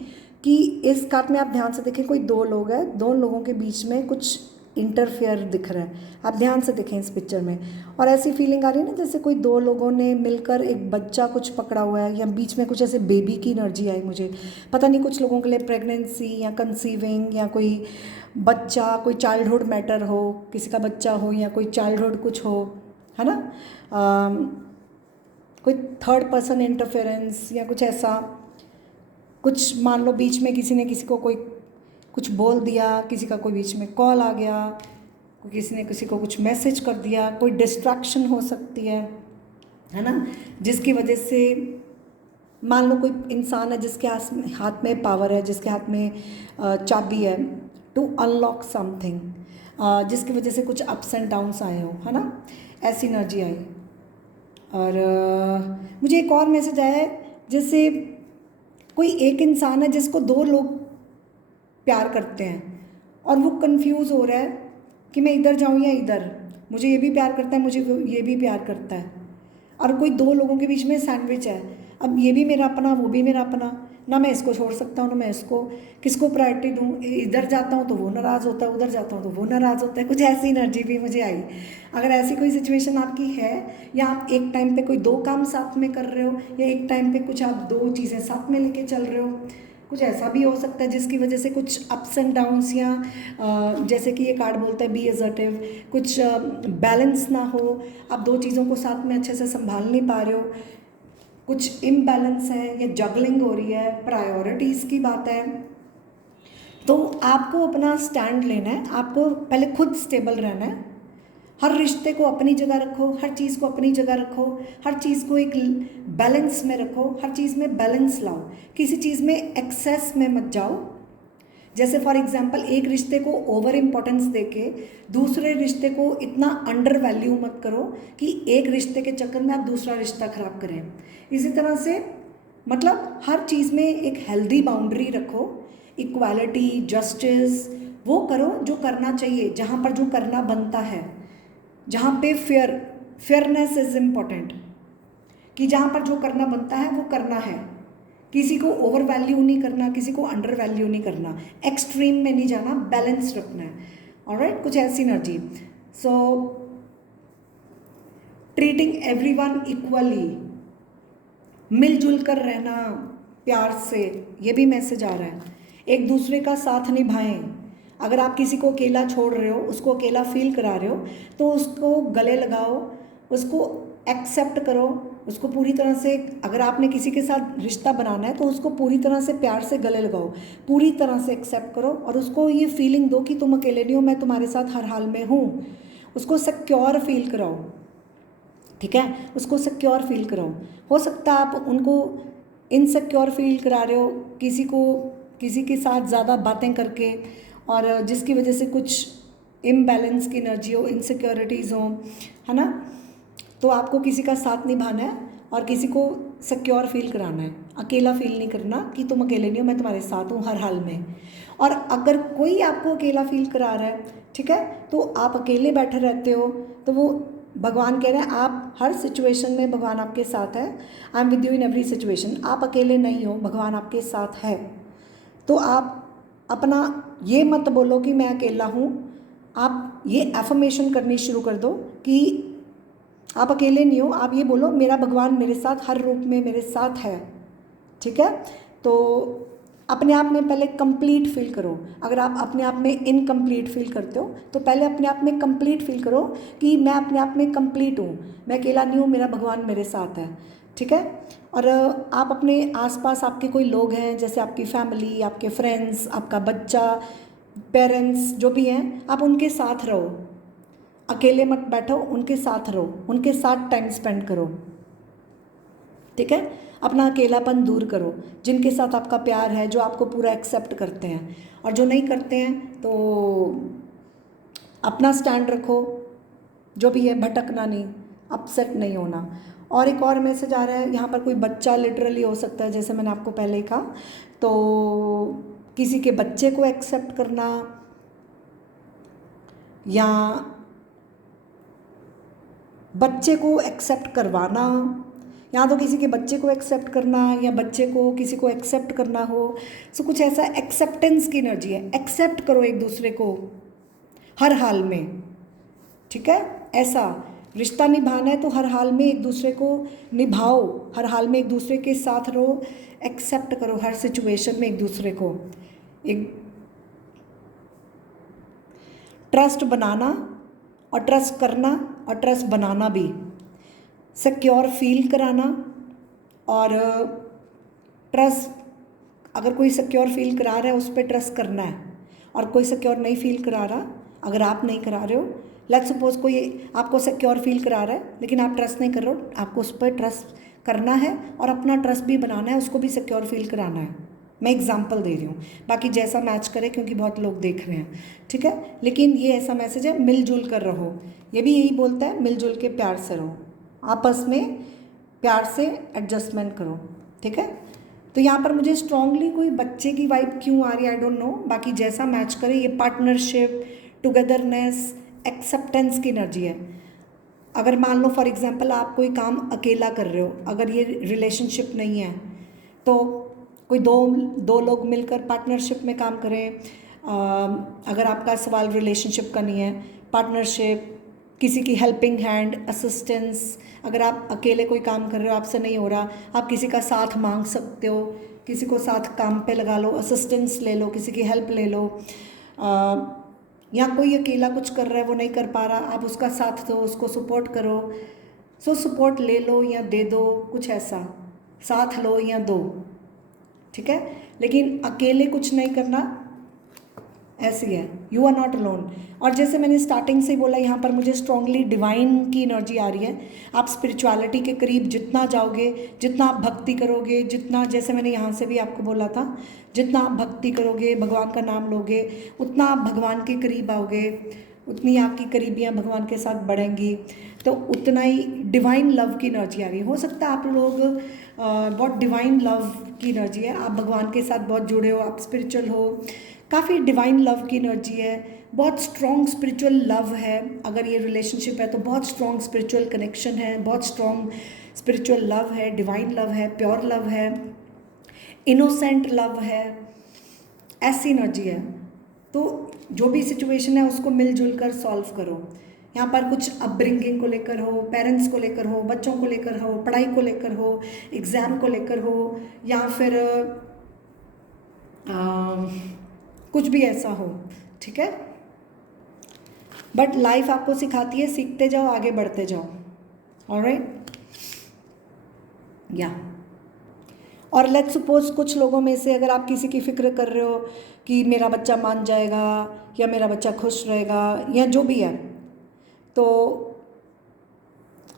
कि इस कार्ड में आप ध्यान से देखें, कोई दो लोग हैं, दो लोगों के बीच में कुछ इंटरफेयर दिख रहा है। आप ध्यान से देखें इस पिक्चर में, और ऐसी फीलिंग आ रही है ना जैसे कोई दो लोगों ने मिलकर एक बच्चा कुछ पकड़ा हुआ है, या बीच में कुछ ऐसे बेबी की एनर्जी आई मुझे। पता नहीं, कुछ लोगों के लिए प्रेगनेंसी या कंसीविंग, या कोई बच्चा, कोई चाइल्डहुड मैटर हो, किसी का बच्चा हो, या कोई चाइल्डहुड कुछ हो, है ना, कोई थर्ड पर्सन इंटरफेरेंस या कुछ ऐसा कुछ। मान लो बीच में किसी ने किसी को कोई कुछ बोल दिया, किसी का कोई बीच में कॉल आ गया, किसी ने किसी को कुछ मैसेज कर दिया, कोई डिस्ट्रैक्शन हो सकती है ना, जिसकी वजह से मान लो कोई इंसान है जिसके हाथ में पावर है, जिसके हाथ में चाबी है टू अनलॉक समथिंग, जिसकी वजह से कुछ अप्स एंड डाउन्स आए हो, है ना, ऐसी एनर्जी आई। और मुझे एक और मैसेज आया है, जैसे कोई एक इंसान है जिसको दो लोग प्यार करते हैं और वो कंफ्यूज हो रहा है कि मैं इधर जाऊँ या इधर, मुझे ये भी प्यार करता है, मुझे ये भी प्यार करता है, और कोई दो लोगों के बीच में सैंडविच है। अब ये भी मेरा अपना, वो भी मेरा अपना, ना मैं इसको छोड़ सकता हूँ ना मैं इसको, किसको प्रायोरिटी दूँ। इधर जाता हूँ तो वो नाराज़ होता है, उधर जाता हूँ तो वो नाराज़ होता है, कुछ ऐसी एनर्जी भी मुझे आई। अगर ऐसी कोई सिचुएशन आपकी है, या आप एक टाइम पे कोई दो काम साथ में कर रहे हो, या एक टाइम पे कुछ आप दो चीज़ें साथ में लेके चल रहे हो, कुछ ऐसा भी हो सकता है जिसकी वजह से कुछ अप्स एंड डाउन्स, या जैसे कि ये कार्ड बोलता है बी असर्टिव, कुछ बैलेंस ना हो, आप दो चीज़ों को साथ में अच्छे से संभाल नहीं पा रहे हो, कुछ इम्बैलेंस है या जगलिंग हो रही है, प्रायोरिटीज़ की बात है। तो आपको अपना स्टैंड लेना है, आपको पहले खुद स्टेबल रहना है। हर रिश्ते को अपनी जगह रखो, हर चीज़ को अपनी जगह रखो, हर चीज़ को एक बैलेंस में रखो, हर चीज़ में बैलेंस लाओ, किसी चीज़ में एक्सेस में मत जाओ। जैसे फॉर एग्जांपल, एक रिश्ते को ओवर इम्पोर्टेंस देके दूसरे रिश्ते को इतना अंडर वैल्यू मत करो कि एक रिश्ते के चक्कर में आप दूसरा रिश्ता खराब करें। इसी तरह से मतलब हर चीज़ में एक हेल्दी बाउंड्री रखो, इक्वालिटी, जस्टिस वो करो जो करना चाहिए, जहाँ पर जो करना बनता है, जहाँ पे फेयरनेस इज़ इम्पॉर्टेंट, कि जहाँ पर जो करना बनता है वो करना है, किसी को ओवर वैल्यू नहीं करना, किसी को अंडर वैल्यू नहीं करना, एक्सट्रीम में नहीं जाना, बैलेंस रखना है। ऑलराइट, कुछ ऐसी एनर्जी। सो ट्रीटिंग एवरीवन इक्वली, मिलजुल कर रहना प्यार से, ये भी मैसेज आ रहा है। एक दूसरे का साथ निभाएं। अगर आप किसी को अकेला छोड़ रहे हो, उसको अकेला फील करा रहे हो, तो उसको गले लगाओ, उसको एक्सेप्ट करो, उसको पूरी तरह से, अगर आपने किसी के साथ रिश्ता बनाना है तो उसको पूरी तरह से प्यार से गले लगाओ, पूरी तरह से एक्सेप्ट करो और उसको ये फीलिंग दो कि तुम अकेले नहीं हो, मैं तुम्हारे साथ हर हाल में हूँ। उसको सिक्योर फील कराओ, ठीक है, उसको सिक्योर फील कराओ। हो सकता है आप उनको इनसिक्योर फील करा रहे हो किसी के साथ ज़्यादा बातें करके, और जिसकी वजह से कुछ इम्बैलेंस की एनर्जी हो, इनसिक्योरिटीज़ हो, है ना। तो आपको किसी का साथ निभाना है और किसी को सिक्योर फील कराना है, अकेला फील नहीं करना कि तुम अकेले नहीं हो, मैं तुम्हारे साथ हूँ हर हाल में। और अगर कोई आपको अकेला फील करा रहा है, ठीक है, तो आप अकेले बैठे रहते हो, तो वो भगवान कह रहे हैं आप हर सिचुएशन में भगवान आपके साथ है। आई am with you in every situation. आप अकेले नहीं हो, भगवान आपके साथ है। तो आप अपना ये मत बोलो कि मैं अकेला हूँ, आप ये एफर्मेशन करनी शुरू कर दो कि आप अकेले नहीं हो। आप ये बोलो मेरा भगवान मेरे साथ हर रूप में मेरे साथ है, ठीक है। तो अपने आप में पहले कंप्लीट फील करो। अगर आप अपने आप में इनकम्प्लीट फील करते हो तो पहले अपने आप में कंप्लीट फील करो कि मैं अपने आप में कंप्लीट हूँ, मैं अकेला नहीं हूँ, मेरा भगवान मेरे साथ है, ठीक है। और आप अपने आसपास आपके कोई लोग हैं, जैसे आपकी फैमिली, आपके फ्रेंड्स, आपका बच्चा, पेरेंट्स, जो भी हैं, आप उनके साथ रहो, अकेले मत बैठो, उनके साथ रहो, उनके साथ टाइम स्पेंड करो, ठीक है। अपना अकेलापन दूर करो। जिनके साथ आपका प्यार है, जो आपको पूरा एक्सेप्ट करते हैं, और जो नहीं करते हैं तो अपना स्टैंड रखो, जो भी है, भटकना नहीं, अपसेट नहीं होना। और एक और मैसेज आ रहा है, यहाँ पर कोई बच्चा लिटरली हो सकता है, जैसे मैंने आपको पहले ही कहा, तो किसी के बच्चे को एक्सेप्ट करना, या बच्चे को एक्सेप्ट करवाना, या तो किसी के बच्चे को एक्सेप्ट करना या बच्चे को किसी को एक्सेप्ट करना हो। सो कुछ ऐसा एक्सेप्टेंस की एनर्जी है। एक्सेप्ट करो एक दूसरे को हर हाल में, ठीक है। ऐसा रिश्ता निभाना है तो हर हाल में एक दूसरे को निभाओ, हर हाल में एक दूसरे के साथ रहो, एक्सेप्ट करो हर सिचुएशन में एक दूसरे को। एक ट्रस्ट बनाना और ट्रस्ट करना और ट्रस्ट बनाना भी, सिक्योर फील कराना, और ट्रस्ट, अगर कोई सिक्योर फील करा रहा है उस पर ट्रस्ट करना है, और कोई सिक्योर नहीं फील करा रहा, अगर आप नहीं करा रहे हो, लेट्स सपोज कोई आपको सिक्योर फील करा रहा है लेकिन आप ट्रस्ट नहीं कर रहे हो, आपको उस पर ट्रस्ट करना है और अपना ट्रस्ट भी बनाना है, उसको भी सिक्योर फील कराना है। मैं एग्जांपल दे रही हूँ, बाकी जैसा मैच करे, क्योंकि बहुत लोग देख रहे हैं, ठीक है। लेकिन ये ऐसा मैसेज है, मिलजुल कर रहो। ये भी यही बोलता है, मिलजुल के प्यार से रहो, आपस में प्यार से एडजस्टमेंट करो, ठीक है। तो यहाँ पर मुझे स्ट्रांगली कोई बच्चे की वाइब क्यों आ रही है, आई डोंट नो, बाकी जैसा मैच करे, ये पार्टनरशिप, टुगेदरनेस, एक्सेप्टेंस की एनर्जी है। अगर मान लो फॉर एग्जांपल आप कोई काम अकेला कर रहे हो, अगर ये रिलेशनशिप नहीं है, तो कोई दो लोग मिलकर पार्टनरशिप में काम करें। अगर आपका सवाल रिलेशनशिप का नहीं है, पार्टनरशिप, किसी की हेल्पिंग हैंड, असिस्टेंस, अगर आप अकेले कोई काम कर रहे हो, आपसे नहीं हो रहा, आप किसी का साथ मांग सकते हो, किसी को साथ काम पे लगा लो, असिस्टेंस ले लो, किसी की हेल्प ले लो। या कोई अकेला कुछ कर रहा है, वो नहीं कर पा रहा, आप उसका साथ दो, उसको सपोर्ट करो। सो सपोर्ट ले लो या दे दो, कुछ ऐसा, साथ लो या दो, ठीक है। लेकिन अकेले कुछ नहीं करना, ऐसी है, यू आर नॉट अलोन। और जैसे मैंने स्टार्टिंग से बोला, यहाँ पर मुझे स्ट्रांगली डिवाइन की एनर्जी आ रही है। आप स्पिरिचुअलिटी के करीब जितना जाओगे, जितना आप भक्ति करोगे, जितना, जैसे मैंने यहाँ से भी आपको बोला था, जितना आप भक्ति करोगे, भगवान का नाम लोगे, उतना आप भगवान के करीब आओगे, उतनी आपकी करीबियाँ भगवान के साथ बढ़ेंगी, तो उतना ही डिवाइन लव की एनर्जी आ रही है। हो सकता है आप लोग बहुत डिवाइन लव की एनर्जी है, आप भगवान के साथ बहुत जुड़े हो, आप स्पिरिचुअल हो, काफ़ी डिवाइन लव की एनर्जी है, बहुत स्ट्रॉन्ग स्पिरिचुअल लव है। अगर ये रिलेशनशिप है तो बहुत स्ट्रॉन्ग स्पिरिचुअल कनेक्शन है, बहुत स्ट्रॉन्ग स्पिरिचुअल लव है, डिवाइन लव है, प्योर लव है, इनोसेंट लव है, ऐसी एनर्जी है। तो जो भी सिचुएशन है उसको मिलजुल कर सॉल्व करो। यहाँ पर कुछ अपब्रिंगिंग को लेकर हो, पेरेंट्स को लेकर हो, बच्चों को लेकर हो, पढ़ाई को लेकर हो, एग्ज़ाम को लेकर हो, या फिर कुछ भी ऐसा हो, ठीक है। बट लाइफ आपको सिखाती है, सीखते जाओ, आगे बढ़ते जाओ। ऑलराइट, या और लेट्स सपोज कुछ लोगों में से अगर आप किसी की फिक्र कर रहे हो कि मेरा बच्चा मान जाएगा या मेरा बच्चा खुश रहेगा या जो भी है, तो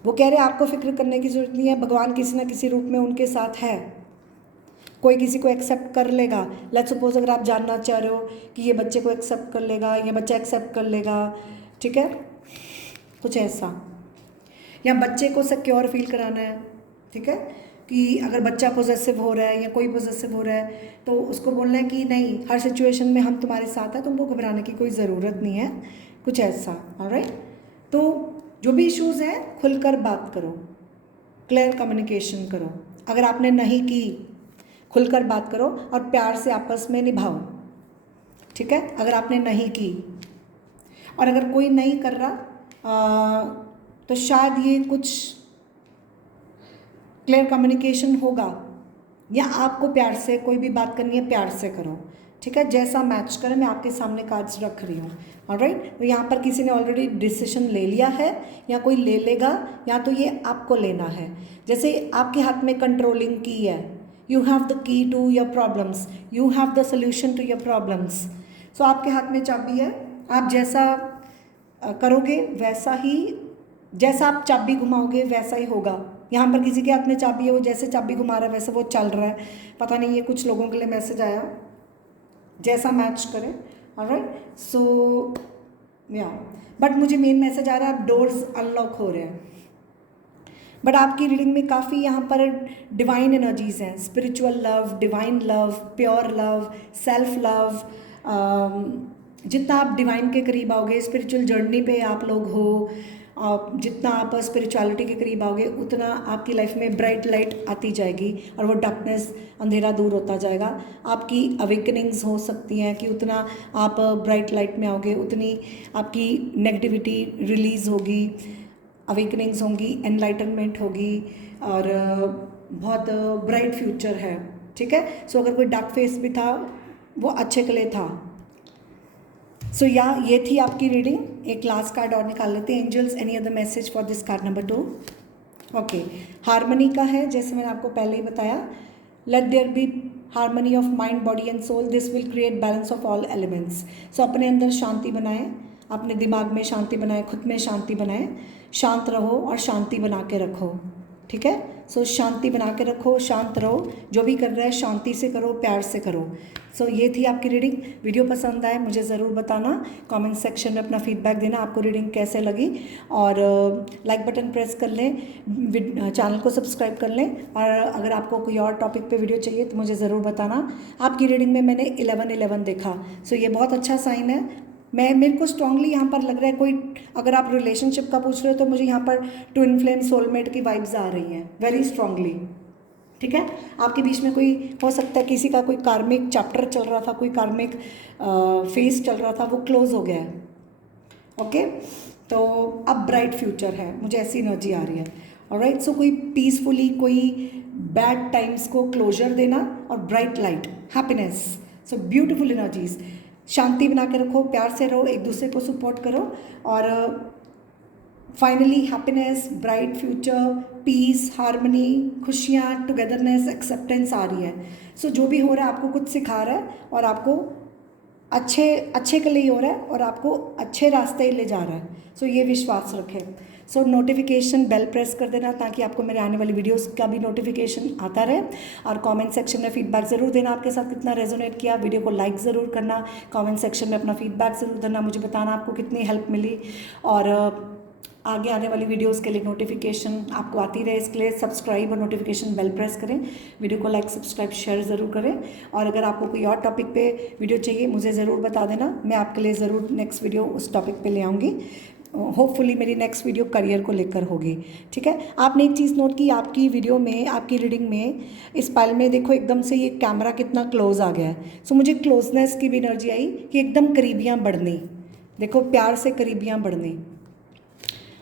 वो कह रहे हैं आपको फिक्र करने की ज़रूरत नहीं है, भगवान किसी ना किसी रूप में उनके साथ है, कोई किसी को एक्सेप्ट कर लेगा। लेट्स सपोज अगर आप जानना चाह रहे हो कि ये बच्चे को एक्सेप्ट कर लेगा, ये बच्चा एक्सेप्ट कर लेगा, ठीक है, कुछ ऐसा, या बच्चे को सिक्योर फील कराना है, ठीक है, कि अगर बच्चा पॉजेसिव हो रहा है या कोई पॉजेसिव हो रहा है तो उसको बोलना है कि नहीं, हर सिचुएशन में हम तुम्हारे साथ हैं, तुमको घबराने की कोई ज़रूरत नहीं है, कुछ ऐसा। ऑलराइट, तो जो भी इश्यूज़ हैं खुलकर बात करो, क्लियर कम्युनिकेशन करो। अगर आपने नहीं की, खुलकर बात करो और प्यार से आपस में निभाओ, ठीक है, अगर आपने नहीं की। और अगर कोई नहीं कर रहा तो शायद ये कुछ क्लियर कम्युनिकेशन होगा, या आपको प्यार से कोई भी बात करनी है प्यार से करो, ठीक है, जैसा मैच करे। मैं आपके सामने कार्ड्स रख रही हूँ। ऑलराइट, तो यहाँ पर किसी ने ऑलरेडी डिसीजन ले लिया है या कोई ले लेगा, या तो ये आपको लेना है। जैसे आपके हाथ में कंट्रोलिंग की है, you have the key to your problems, you have the solution to your problems. So आपके हाथ में चाबी है, आप जैसा करोगे वैसा ही, जैसा आप चाबी घुमाओगे वैसा ही होगा। यहाँ पर किसी के हाथ में चाबी है, वो जैसे चाबी घुमा रहा है वैसे वो चल रहा है। पता नहीं, ये कुछ लोगों के लिए मैसेज आया, जैसा मैच करें। ऑलराइट, सो या बट मुझे मेन मैसेज आ रहा है, अब डोर्स अनलॉक हो रहे हैं। बट आपकी रीडिंग में काफ़ी यहाँ पर डिवाइन एनर्जीज़ हैं, spiritual love, divine love, pure love, self love. जितना आप डिवाइन के करीब आओगे, स्पिरिचुअल जर्नी पे आप लोग हो, जितना आप स्पिरिचुअलिटी के करीब आओगे उतना आपकी लाइफ में ब्राइट लाइट आती जाएगी और वो डार्कनेस, अंधेरा दूर होता जाएगा। आपकी अवेकनिंग्स हो सकती हैं कि उतना आप ब्राइट लाइट में आओगे उतनी आपकी नेगेटिविटी रिलीज़ होगी, अवेकनिंग्स होंगी, एनलाइटनमेंट होगी और बहुत ब्राइट फ्यूचर है, ठीक है। सो अगर कोई डार्क फेस भी था वो अच्छे के लिए था। सो ये थी आपकी रीडिंग। एक लास्ट कार्ड और निकाल लेते हैं। Angels, any other message for this card number 2? Okay, harmony का है, जैसे मैंने आपको पहले ही बताया। Let there be harmony of mind, body and soul, this will create balance of all elements. So अपने अंदर शांति बनाएं, अपने दिमाग में शांति बनाएं, खुद में शांति बनाएं, शांत रहो और शांति बना के रखो, ठीक है। सो शांति बना के रखो, शांत रहो, जो भी कर रहा है शांति से करो, प्यार से करो। सो ये थी आपकी रीडिंग। वीडियो पसंद आए मुझे ज़रूर बताना, कमेंट सेक्शन में अपना फीडबैक देना, आपको रीडिंग कैसे लगी। और लाइक बटन प्रेस कर लें, चैनल को सब्सक्राइब कर लें, और अगर आपको कोई और टॉपिक पे वीडियो चाहिए तो मुझे ज़रूर बताना। आपकी रीडिंग में मैंने 11-11 देखा, सो ये बहुत अच्छा साइन है। मेरे को स्ट्रांगली यहाँ पर लग रहा है कोई, अगर आप रिलेशनशिप का पूछ रहे हो तो मुझे यहाँ पर ट्विन फ्लेम, सोलमेट की वाइब्स आ रही हैं वेरी स्ट्रांगली, ठीक है। आपके बीच में कोई हो सकता है, किसी का कोई कार्मिक चैप्टर चल रहा था, कोई कार्मिक फेस चल रहा था, वो क्लोज हो गया है, ओके। तो अब ब्राइट फ्यूचर है, मुझे ऐसी एनर्जी आ रही है। ऑलराइट, सो कोई पीसफुली, कोई बैड टाइम्स को क्लोजर देना और bright light, happiness, so beautiful energies. शांति बना के रखो, प्यार से रहो, एक दूसरे को सपोर्ट करो, और finally happiness, bright future, peace, harmony, खुशियाँ, टुगेदरनेस, एक्सेप्टेंस आ रही है। सो जो भी हो रहा है आपको कुछ सिखा रहा है और आपको अच्छे के लिए ही हो रहा है और आपको अच्छे रास्ते ही ले जा रहा है। सो ये विश्वास रखें। सो नोटिफिकेशन बेल प्रेस कर देना ताकि आपको मेरे आने वाली वीडियोस का भी नोटिफिकेशन आता रहे, और कमेंट सेक्शन में फीडबैक ज़रूर देना, आपके साथ कितना रेजोनेट किया। वीडियो को लाइक ज़रूर करना, कमेंट सेक्शन में अपना फीडबैक ज़रूर देना, मुझे बताना आपको कितनी हेल्प मिली, और आगे आने वाली वीडियोस के लिए नोटिफिकेशन आपको आती रहे, इसके लिए सब्सक्राइब और नोटिफिकेशन बेल प्रेस करें। वीडियो को लाइक, सब्सक्राइब, शेयर ज़रूर करें, और अगर आपको कोई और टॉपिक पे वीडियो चाहिए मुझे ज़रूर बता देना, मैं आपके लिए ज़रूर नेक्स्ट वीडियो उस टॉपिक पे ले आऊँगी। होपफुली मेरी नेक्स्ट वीडियो करियर को लेकर होगी। ठीक है, आपने एक चीज़ नोट की आपकी वीडियो में, आपकी रीडिंग में, इस पाइल में देखो एकदम से ये कैमरा कितना क्लोज आ गया है। सो मुझे क्लोजनेस की भी एनर्जी आई कि एकदम करीबियाँ बढ़नी, देखो प्यार से करीबियाँ बढ़नी,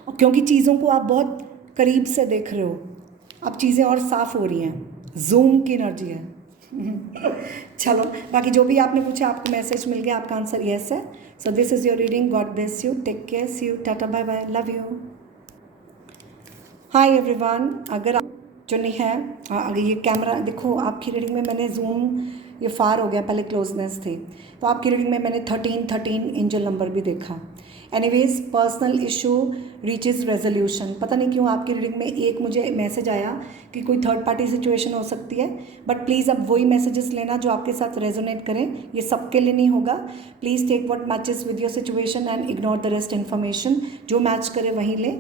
क्योंकि चीज़ों को आप बहुत करीब से देख रहे हो, अब चीज़ें और साफ़ हो रही हैं, जूम की एनर्जी है। चलो, बाकी जो भी आपने पूछा आपको मैसेज मिल गया, आपका आंसर यस है। So this is your reading, God bless you, take care, see you, tata bye bye, love you. Hi everyone, अगर आप जो नहीं है, अगर ये कैमरा देखो आपकी रीडिंग में मैंने जूम ये फार हो गया, पहले क्लोजनेस थी, तो आपकी रीडिंग में मैंने 13 एंजल नंबर भी देखा। Anyways, personal issue reaches resolution, पता नहीं क्यों आपकी रीडिंग में एक मुझे मैसेज आया कि कोई थर्ड पार्टी सिचुएशन हो सकती है, बट प्लीज़ अब वही मैसेजेस लेना जो आपके साथ रेजोनेट करें, ये सबके लिए नहीं होगा। Please take what matches with your situation and ignore the rest information, जो मैच करे वहीं ले,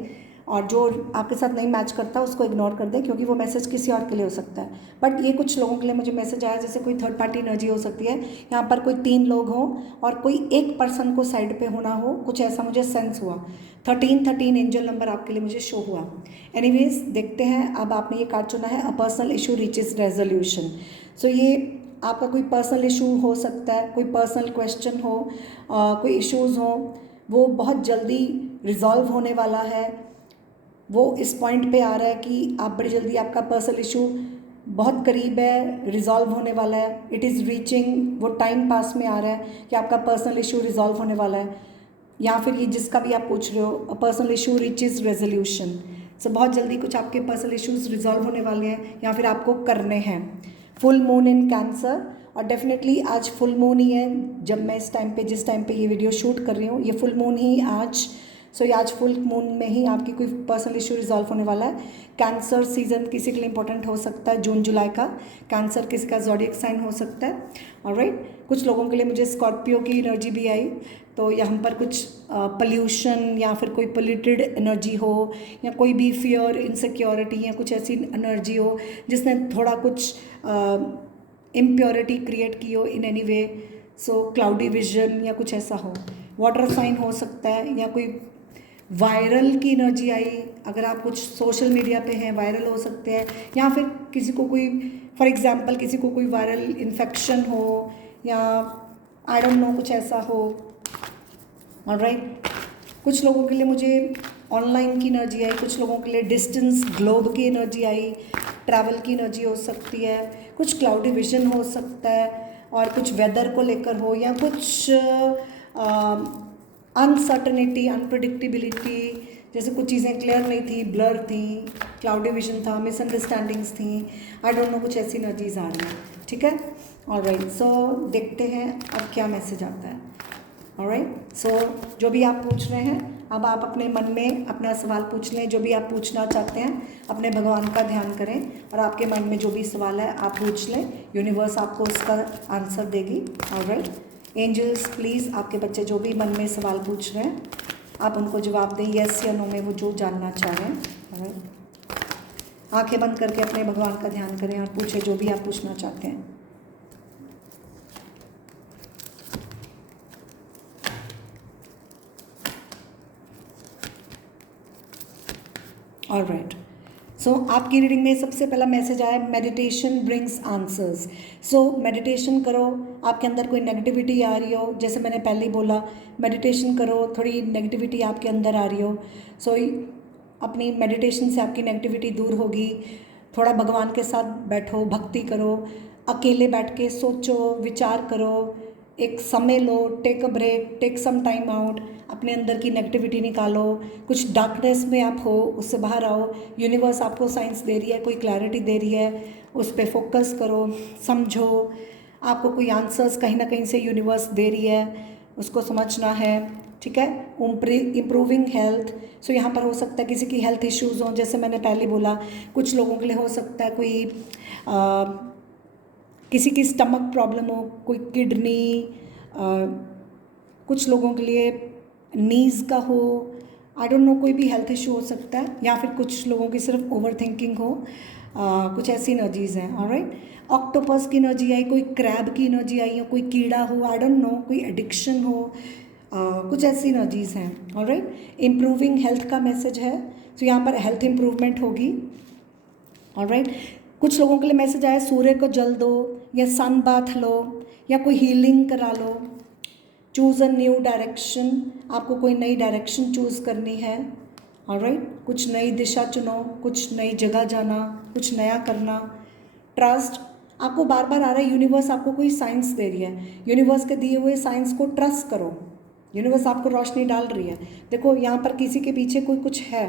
और जो आपके साथ नहीं मैच करता उसको इग्नोर कर दें, क्योंकि वो मैसेज किसी और के लिए हो सकता है। बट ये कुछ लोगों के लिए मुझे मैसेज आया जैसे कोई थर्ड पार्टी एनर्जी हो सकती है, यहाँ पर कोई 3 लोग हों और कोई एक पर्सन को साइड पे होना हो, कुछ ऐसा मुझे सेंस हुआ। 13 एंजल नंबर आपके लिए मुझे शो हुआ। एनीवेज, देखते हैं, अब आपने ये कार्ड चुना है, a personal issue reaches resolution. So ये आपका कोई पर्सनल इशू हो सकता है, कोई पर्सनल क्वेश्चन हो, कोई इश्यूज़ हो, वो बहुत जल्दी रिजॉल्व होने वाला है। वो इस पॉइंट पे आ रहा है कि आप बड़ी जल्दी, आपका पर्सनल इशू बहुत करीब है, रिजॉल्व होने वाला है, इट इज़ रीचिंग, वो टाइम पास में आ रहा है कि आपका पर्सनल इशू रिजॉल्व होने वाला है, या फिर ये जिसका भी आप पूछ रहे हो, a personal issue reaches resolution. So बहुत जल्दी कुछ आपके पर्सनल इशूज़ रिजॉल्व होने वाले हैं या फिर आपको करने हैं। फुल मून इन कैंसर, और डेफिनेटली आज फुल मून ही है, जब मैं इस टाइम पे, जिस टाइम पे ये वीडियो शूट कर रही हूँ, ये फुल मून ही आज। सो ये आज फुल मून में ही आपकी कोई पर्सनल इशू रिजॉल्व होने वाला है। कैंसर सीजन किसी के लिए इंपॉर्टेंट हो सकता है, जून जुलाई का। कैंसर किसी का ज़ोडिएक साइन हो सकता है, ऑलराइट। कुछ लोगों के लिए मुझे स्कॉर्पियो की एनर्जी भी आई, तो यहाँ पर कुछ पॉल्यूशन या फिर कोई पोल्यूटेड एनर्जी हो, या कोई भी फियर, इनसिक्योरिटी या कुछ ऐसी एनर्जी हो जिसने थोड़ा कुछ इम्प्योरिटी क्रिएट की हो in any way. So cloudy vision या कुछ ऐसा हो। वाटर साइन हो सकता है, या कोई वायरल की एनर्जी आई, अगर आप कुछ सोशल मीडिया पे हैं वायरल हो सकते हैं, या फिर किसी को कोई, फॉर एग्जांपल किसी को कोई वायरल इन्फेक्शन हो, या आई डोंट नो कुछ ऐसा हो, ऑलराइट। कुछ लोगों के लिए मुझे ऑनलाइन की एनर्जी आई, कुछ लोगों के लिए डिस्टेंस ग्लोब की एनर्जी आई, ट्रैवल की एनर्जी हो सकती है, कुछ क्लाउडी विजन हो सकता है, और कुछ वेदर को लेकर हो, या कुछ अनसर्टनिटी, अनप्रडिक्टेबिलिटी, जैसे कुछ चीज़ें क्लियर नहीं थी, ब्लर थी, क्लाउडी विजन था, मिसअंडरस्टैंडिंग्स थी, आई डोंट नो, कुछ ऐसी एनर्जीज आ रही हैं। ठीक है, ऑलराइट। सो देखते हैं अब क्या मैसेज आता है। ऑलराइट, सो जो भी आप पूछ रहे हैं, अब आप अपने मन में अपना सवाल पूछ लें, जो भी आप पूछना चाहते हैं, अपने भगवान का ध्यान करें, और आपके मन में जो भी सवाल है आप पूछ लें, यूनिवर्स आपको उसका आंसर देगी। ऑलराइट, एंजल्स प्लीज़ आपके बच्चे जो भी मन में सवाल पूछ रहे हैं आप उनको जवाब दें, येस या नो में, वो जो जानना चाह रहे हैं। ऑलराइट, आंखें बंद करके अपने भगवान का ध्यान करें और पूछें जो भी आप पूछना चाहते हैं। ऑलराइट, सो आपकी रीडिंग में सबसे पहला मैसेज आया, meditation brings answers. So meditation करो, आपके अंदर कोई नेगेटिविटी आ रही हो, जैसे मैंने पहले ही बोला, मेडिटेशन करो, थोड़ी नेगेटिविटी आपके अंदर आ रही हो, सो अपनी मेडिटेशन से आपकी नेगेटिविटी दूर होगी। थोड़ा भगवान के साथ बैठो, भक्ति करो, अकेले बैठ के सोचो, विचार करो, एक समय लो, take a break, take some time out, अपने अंदर की नेगेटिविटी निकालो, कुछ डार्कनेस में आप हो उससे बाहर आओ, यूनिवर्स आपको साइंस दे रही है, कोई क्लैरिटी दे रही है, उस पर फोकस करो, समझो, आपको कोई आंसर्स कहीं ना कहीं से यूनिवर्स दे रही है, उसको समझना है। ठीक है, इम्प्रूविंग हेल्थ, सो यहाँ पर हो सकता है किसी की हेल्थ इश्यूज़ हों, जैसे मैंने पहले बोला, कुछ लोगों के लिए हो सकता है कोई किसी की स्टमक प्रॉब्लम हो, कोई किडनी, कुछ लोगों के लिए नीज़ का हो, आई डोंट नो, कोई भी हेल्थ इशू हो सकता है, या फिर कुछ लोगों की सिर्फ ओवर थिंकिंग हो, कुछ ऐसी एनर्जीज़ हैं। ऑलराइट, ऑक्टोपस की एनर्जी आई, कोई क्रैब की एनर्जी आई हो, कोई कीड़ा हो, आई डोंट नो, कोई एडिक्शन हो, कुछ ऐसी एनर्जीज़ हैं। ऑलराइट, इम्प्रूविंग हेल्थ का मैसेज है, तो यहाँ पर हेल्थ इम्प्रूवमेंट होगी। ऑलराइट, कुछ लोगों के लिए मैसेज आया सूर्य को जल दो, या सन बाथ लो, या कोई हीलिंग करा लो। चूज़ अ न्यू डायरेक्शन, आपको कोई नई डायरेक्शन चूज़ करनी है। ऑलराइट, कुछ नई दिशा चुनो, कुछ नई जगह जाना, कुछ नया करना। ट्रस्ट, आपको बार बार आ रहा है, यूनिवर्स आपको कोई साइंस दे रही है, यूनिवर्स के दिए हुए साइंस को ट्रस्ट करो, यूनिवर्स आपको रोशनी डाल रही है। देखो यहाँ पर किसी के पीछे कोई कुछ है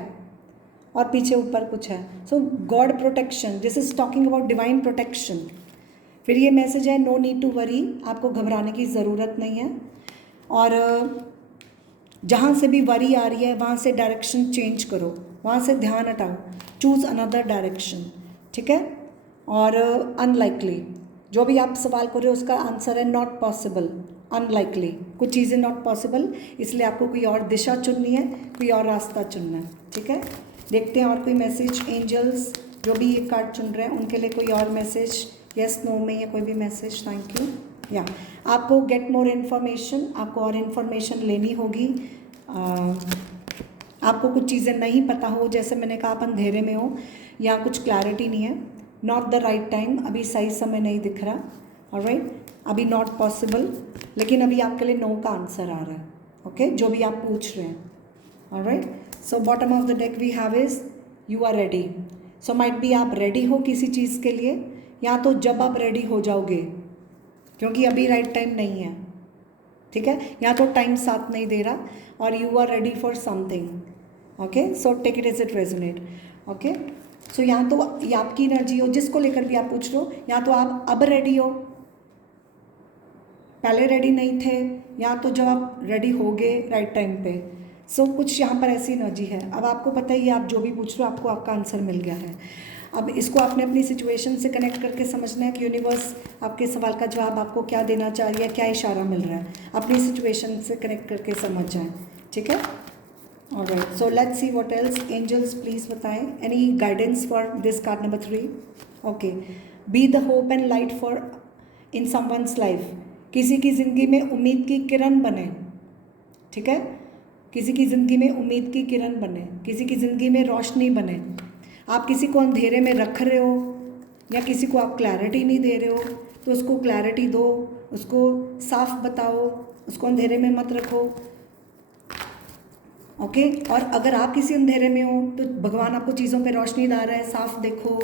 और पीछे ऊपर कुछ है। So God protection, this is talking about divine protection. फिर ये मैसेज है नो नीड टू वरी, आपको घबराने की ज़रूरत नहीं है। और जहाँ से भी वरी आ रही है वहाँ से डायरेक्शन चेंज करो, वहाँ से ध्यान हटाओ, चूज़ अनदर डायरेक्शन। ठीक है। और अनलाइकली, जो भी आप सवाल कर रहे हो उसका आंसर है नॉट पॉसिबल, अनलाइकली, कुछ चीज़ें नॉट पॉसिबल, इसलिए आपको कोई और दिशा चुननी है, कोई और रास्ता चुनना है। ठीक है, देखते हैं और कोई मैसेज। एंजल्स जो भी ये कार्ड चुन रहे हैं उनके लिए कोई और मैसेज, यस नो में, या कोई भी मैसेज। Thank you. या आपको गेट मोर इन्फॉर्मेशन, आपको और इन्फॉर्मेशन लेनी होगी। आपको कुछ चीज़ें नहीं पता हो, जैसे मैंने कहा आप अंधेरे में हो या कुछ क्लैरिटी नहीं है, नॉट द राइट टाइम, अभी सही समय नहीं दिख रहा। ऑलराइट, अभी नॉट पॉसिबल, लेकिन अभी आपके लिए नो का आंसर आ रहा है। ओके, जो भी आप पूछ रहे हैं। Alright, so bottom of the deck we have is you are ready. So might be आप रेडी हो किसी चीज़ के लिए, या तो जब आप रेडी हो जाओगे, क्योंकि अभी राइट टाइम नहीं है। ठीक है, या तो टाइम साथ नहीं दे रहा, और you are ready for something. Okay, so take it as it resonate. Okay, so यहाँ तो ये आपकी एनर्जी हो, जिसको लेकर भी आप पूछ रहे हो, या तो आप अब रेडी हो, पहले रेडी नहीं थे, या तो जब आप रेडी हो गए राइट टाइम पे। सो कुछ यहाँ पर ऐसी एनर्जी है। अब आपको पता ही है, आप जो भी पूछ रहे हो आपको आपका आंसर मिल गया है। अब इसको आपने अपनी सिचुएशन से कनेक्ट करके समझना है कि यूनिवर्स आपके सवाल का जवाब आपको क्या देना चाह रही है, क्या इशारा मिल रहा है, अपनी सिचुएशन से कनेक्ट करके समझ जाएं। ठीक है, alright, so let's see what else. Angels please बताएं any guidance for this card number 3। Okay, be the hope and light for in someone's life, किसी की ज़िंदगी में उम्मीद की किरण बने। ठीक है, किसी की ज़िंदगी में उम्मीद की किरण बने, किसी की ज़िंदगी में रोशनी बने। आप किसी को अंधेरे में रख रहे हो, या किसी को आप क्लैरिटी नहीं दे रहे हो, तो उसको क्लैरिटी दो, उसको साफ बताओ, उसको अंधेरे में मत रखो। ओके, और अगर आप किसी अंधेरे में हो तो भगवान आपको चीज़ों पे रोशनी ला रहा है, साफ देखो।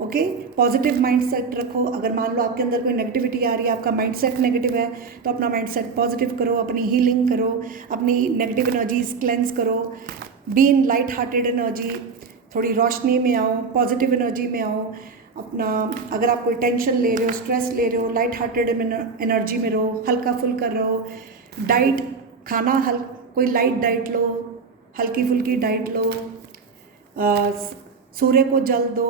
ओके, पॉजिटिव माइंडसेट रखो। अगर मान लो आपके अंदर कोई नेगेटिविटी आ रही है, आपका माइंडसेट नेगेटिव है, तो अपना माइंडसेट पॉजिटिव करो, अपनी हीलिंग करो, अपनी नेगेटिव एनर्जीज क्लेंस करो। Be in light hearted energy, थोड़ी रोशनी में आओ, पॉजिटिव एनर्जी में आओ। अपना अगर आप कोई टेंशन ले रहे हो, स्ट्रेस ले रहे हो, लाइट हार्टेड एनर्जी में रहो, हल्का फुल्का रहो। डाइट, खाना कोई लाइट डाइट लो, हल्की फुल्की डाइट लो। सूर्य को जल दो।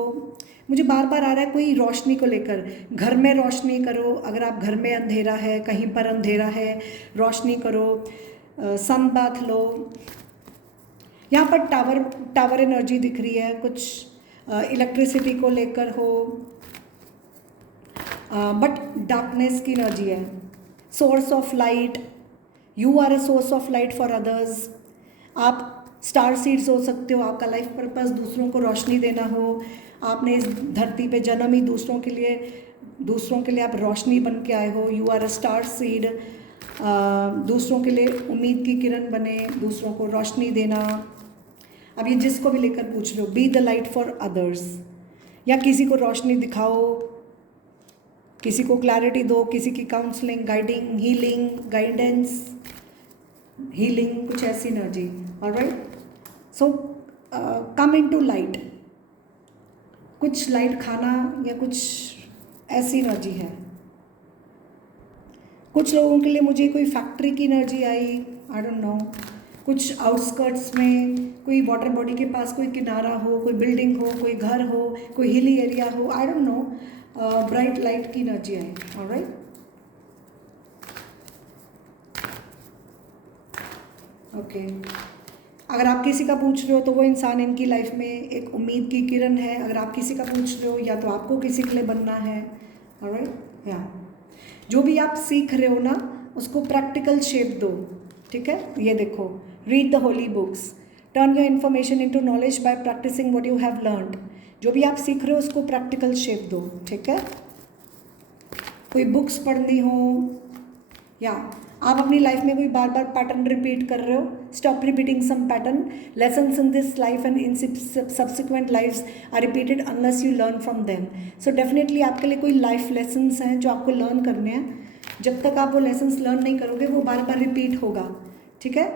मुझे बार बार आ रहा है कोई रोशनी को लेकर, घर में रोशनी करो। अगर आप घर में अंधेरा है, कहीं पर अंधेरा है, रोशनी करो, सन बाथ लो। यहाँ पर टावर एनर्जी दिख रही है, कुछ इलेक्ट्रिसिटी को लेकर हो, बट डार्कनेस की एनर्जी है। Source of light, you are a source of light for others. आप स्टार सीड्स हो सकते हो, आपका लाइफ पर्पस दूसरों को रोशनी देना हो। आपने इस धरती पे जन्म ही दूसरों के लिए आप रोशनी बन के आए हो। You are a star seed, दूसरों के लिए उम्मीद की किरण बने, दूसरों को रोशनी देना। अब ये जिसको भी लेकर पूछ रहे हो, be the light for others, या किसी को रोशनी दिखाओ, किसी को क्लैरिटी दो, किसी की counselling, guiding, healing, guidance, healing, कुछ ऐसी एनर्जी। ऑलराइट, सो कम इनटू लाइट, कुछ लाइट खाना या कुछ ऐसी एनर्जी है। कुछ लोगों के लिए मुझे कोई फैक्ट्री की energy I, I don't know. कुछ आउटस्कर्ट्स में कोई वाटर बॉडी के पास कोई किनारा हो, कोई बिल्डिंग हो, कोई घर हो, कोई हिली एरिया हो, आई डोंट नो। ब्राइट लाइट की एनर्जी आई। ऑलराइट, ओके, अगर आप किसी का पूछ रहे हो तो वो इंसान इनकी लाइफ में एक उम्मीद की किरण है। अगर आप किसी का पूछ रहे हो, या तो आपको किसी के लिए बनना है। ऑलराइट, या जो भी आप सीख रहे हो ना, उसको प्रैक्टिकल शेप दो। ठीक है, ये देखो, read the holy books, turn your information into knowledge by practising what you have learned. जो भी आप सीख रहे हो उसको प्रैक्टिकल शेप दो, ठीक है। कोई बुक्स पढ़नी हो या आप अपनी लाइफ में कोई बार बार पैटर्न रिपीट कर रहे हो, stop repeating some pattern. Lessons in this life and in subsequent lifes are repeated unless you learn from them. So definitely आपके लिए कोई लाइफ लेसन्स हैं जो आपको लर्न करने हैं। जब तक आप वो लेसन्स लर्न नहीं करोगे वो बार बार रिपीट होगा, ठीक है।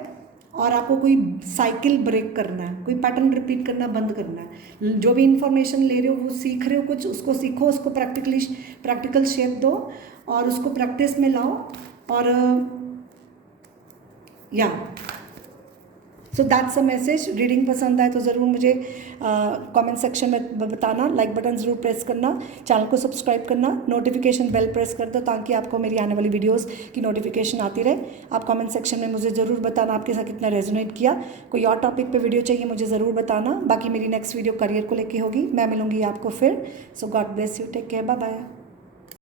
और आपको कोई साइकिल ब्रेक करना है, कोई पैटर्न रिपीट करना बंद करना है। जो भी इंफॉर्मेशन ले रहे हो, वो सीख रहे हो कुछ, उसको सीखो, उसको प्रैक्टिकल शेप दो और उसको प्रैक्टिस में लाओ। और या so that's a message. Reading पसंद आए तो ज़रूर मुझे कमेंट सेक्शन में बताना, लाइक बटन ज़रूर प्रेस करना, चैनल को सब्सक्राइब करना, नोटिफिकेशन बेल प्रेस कर दो ताकि आपको मेरी आने वाली वीडियोस की नोटिफिकेशन आती रहे। आप कमेंट सेक्शन में मुझे ज़रूर बताना आपके साथ कितना रेजोनेट किया। कोई और टॉपिक पे वीडियो चाहिए मुझे ज़रूर बताना। बाकी मेरी नेक्स्ट वीडियो करियर को लेके होगी। मैं मिलूंगी आपको फिर। So God bless you, take care, bye bye.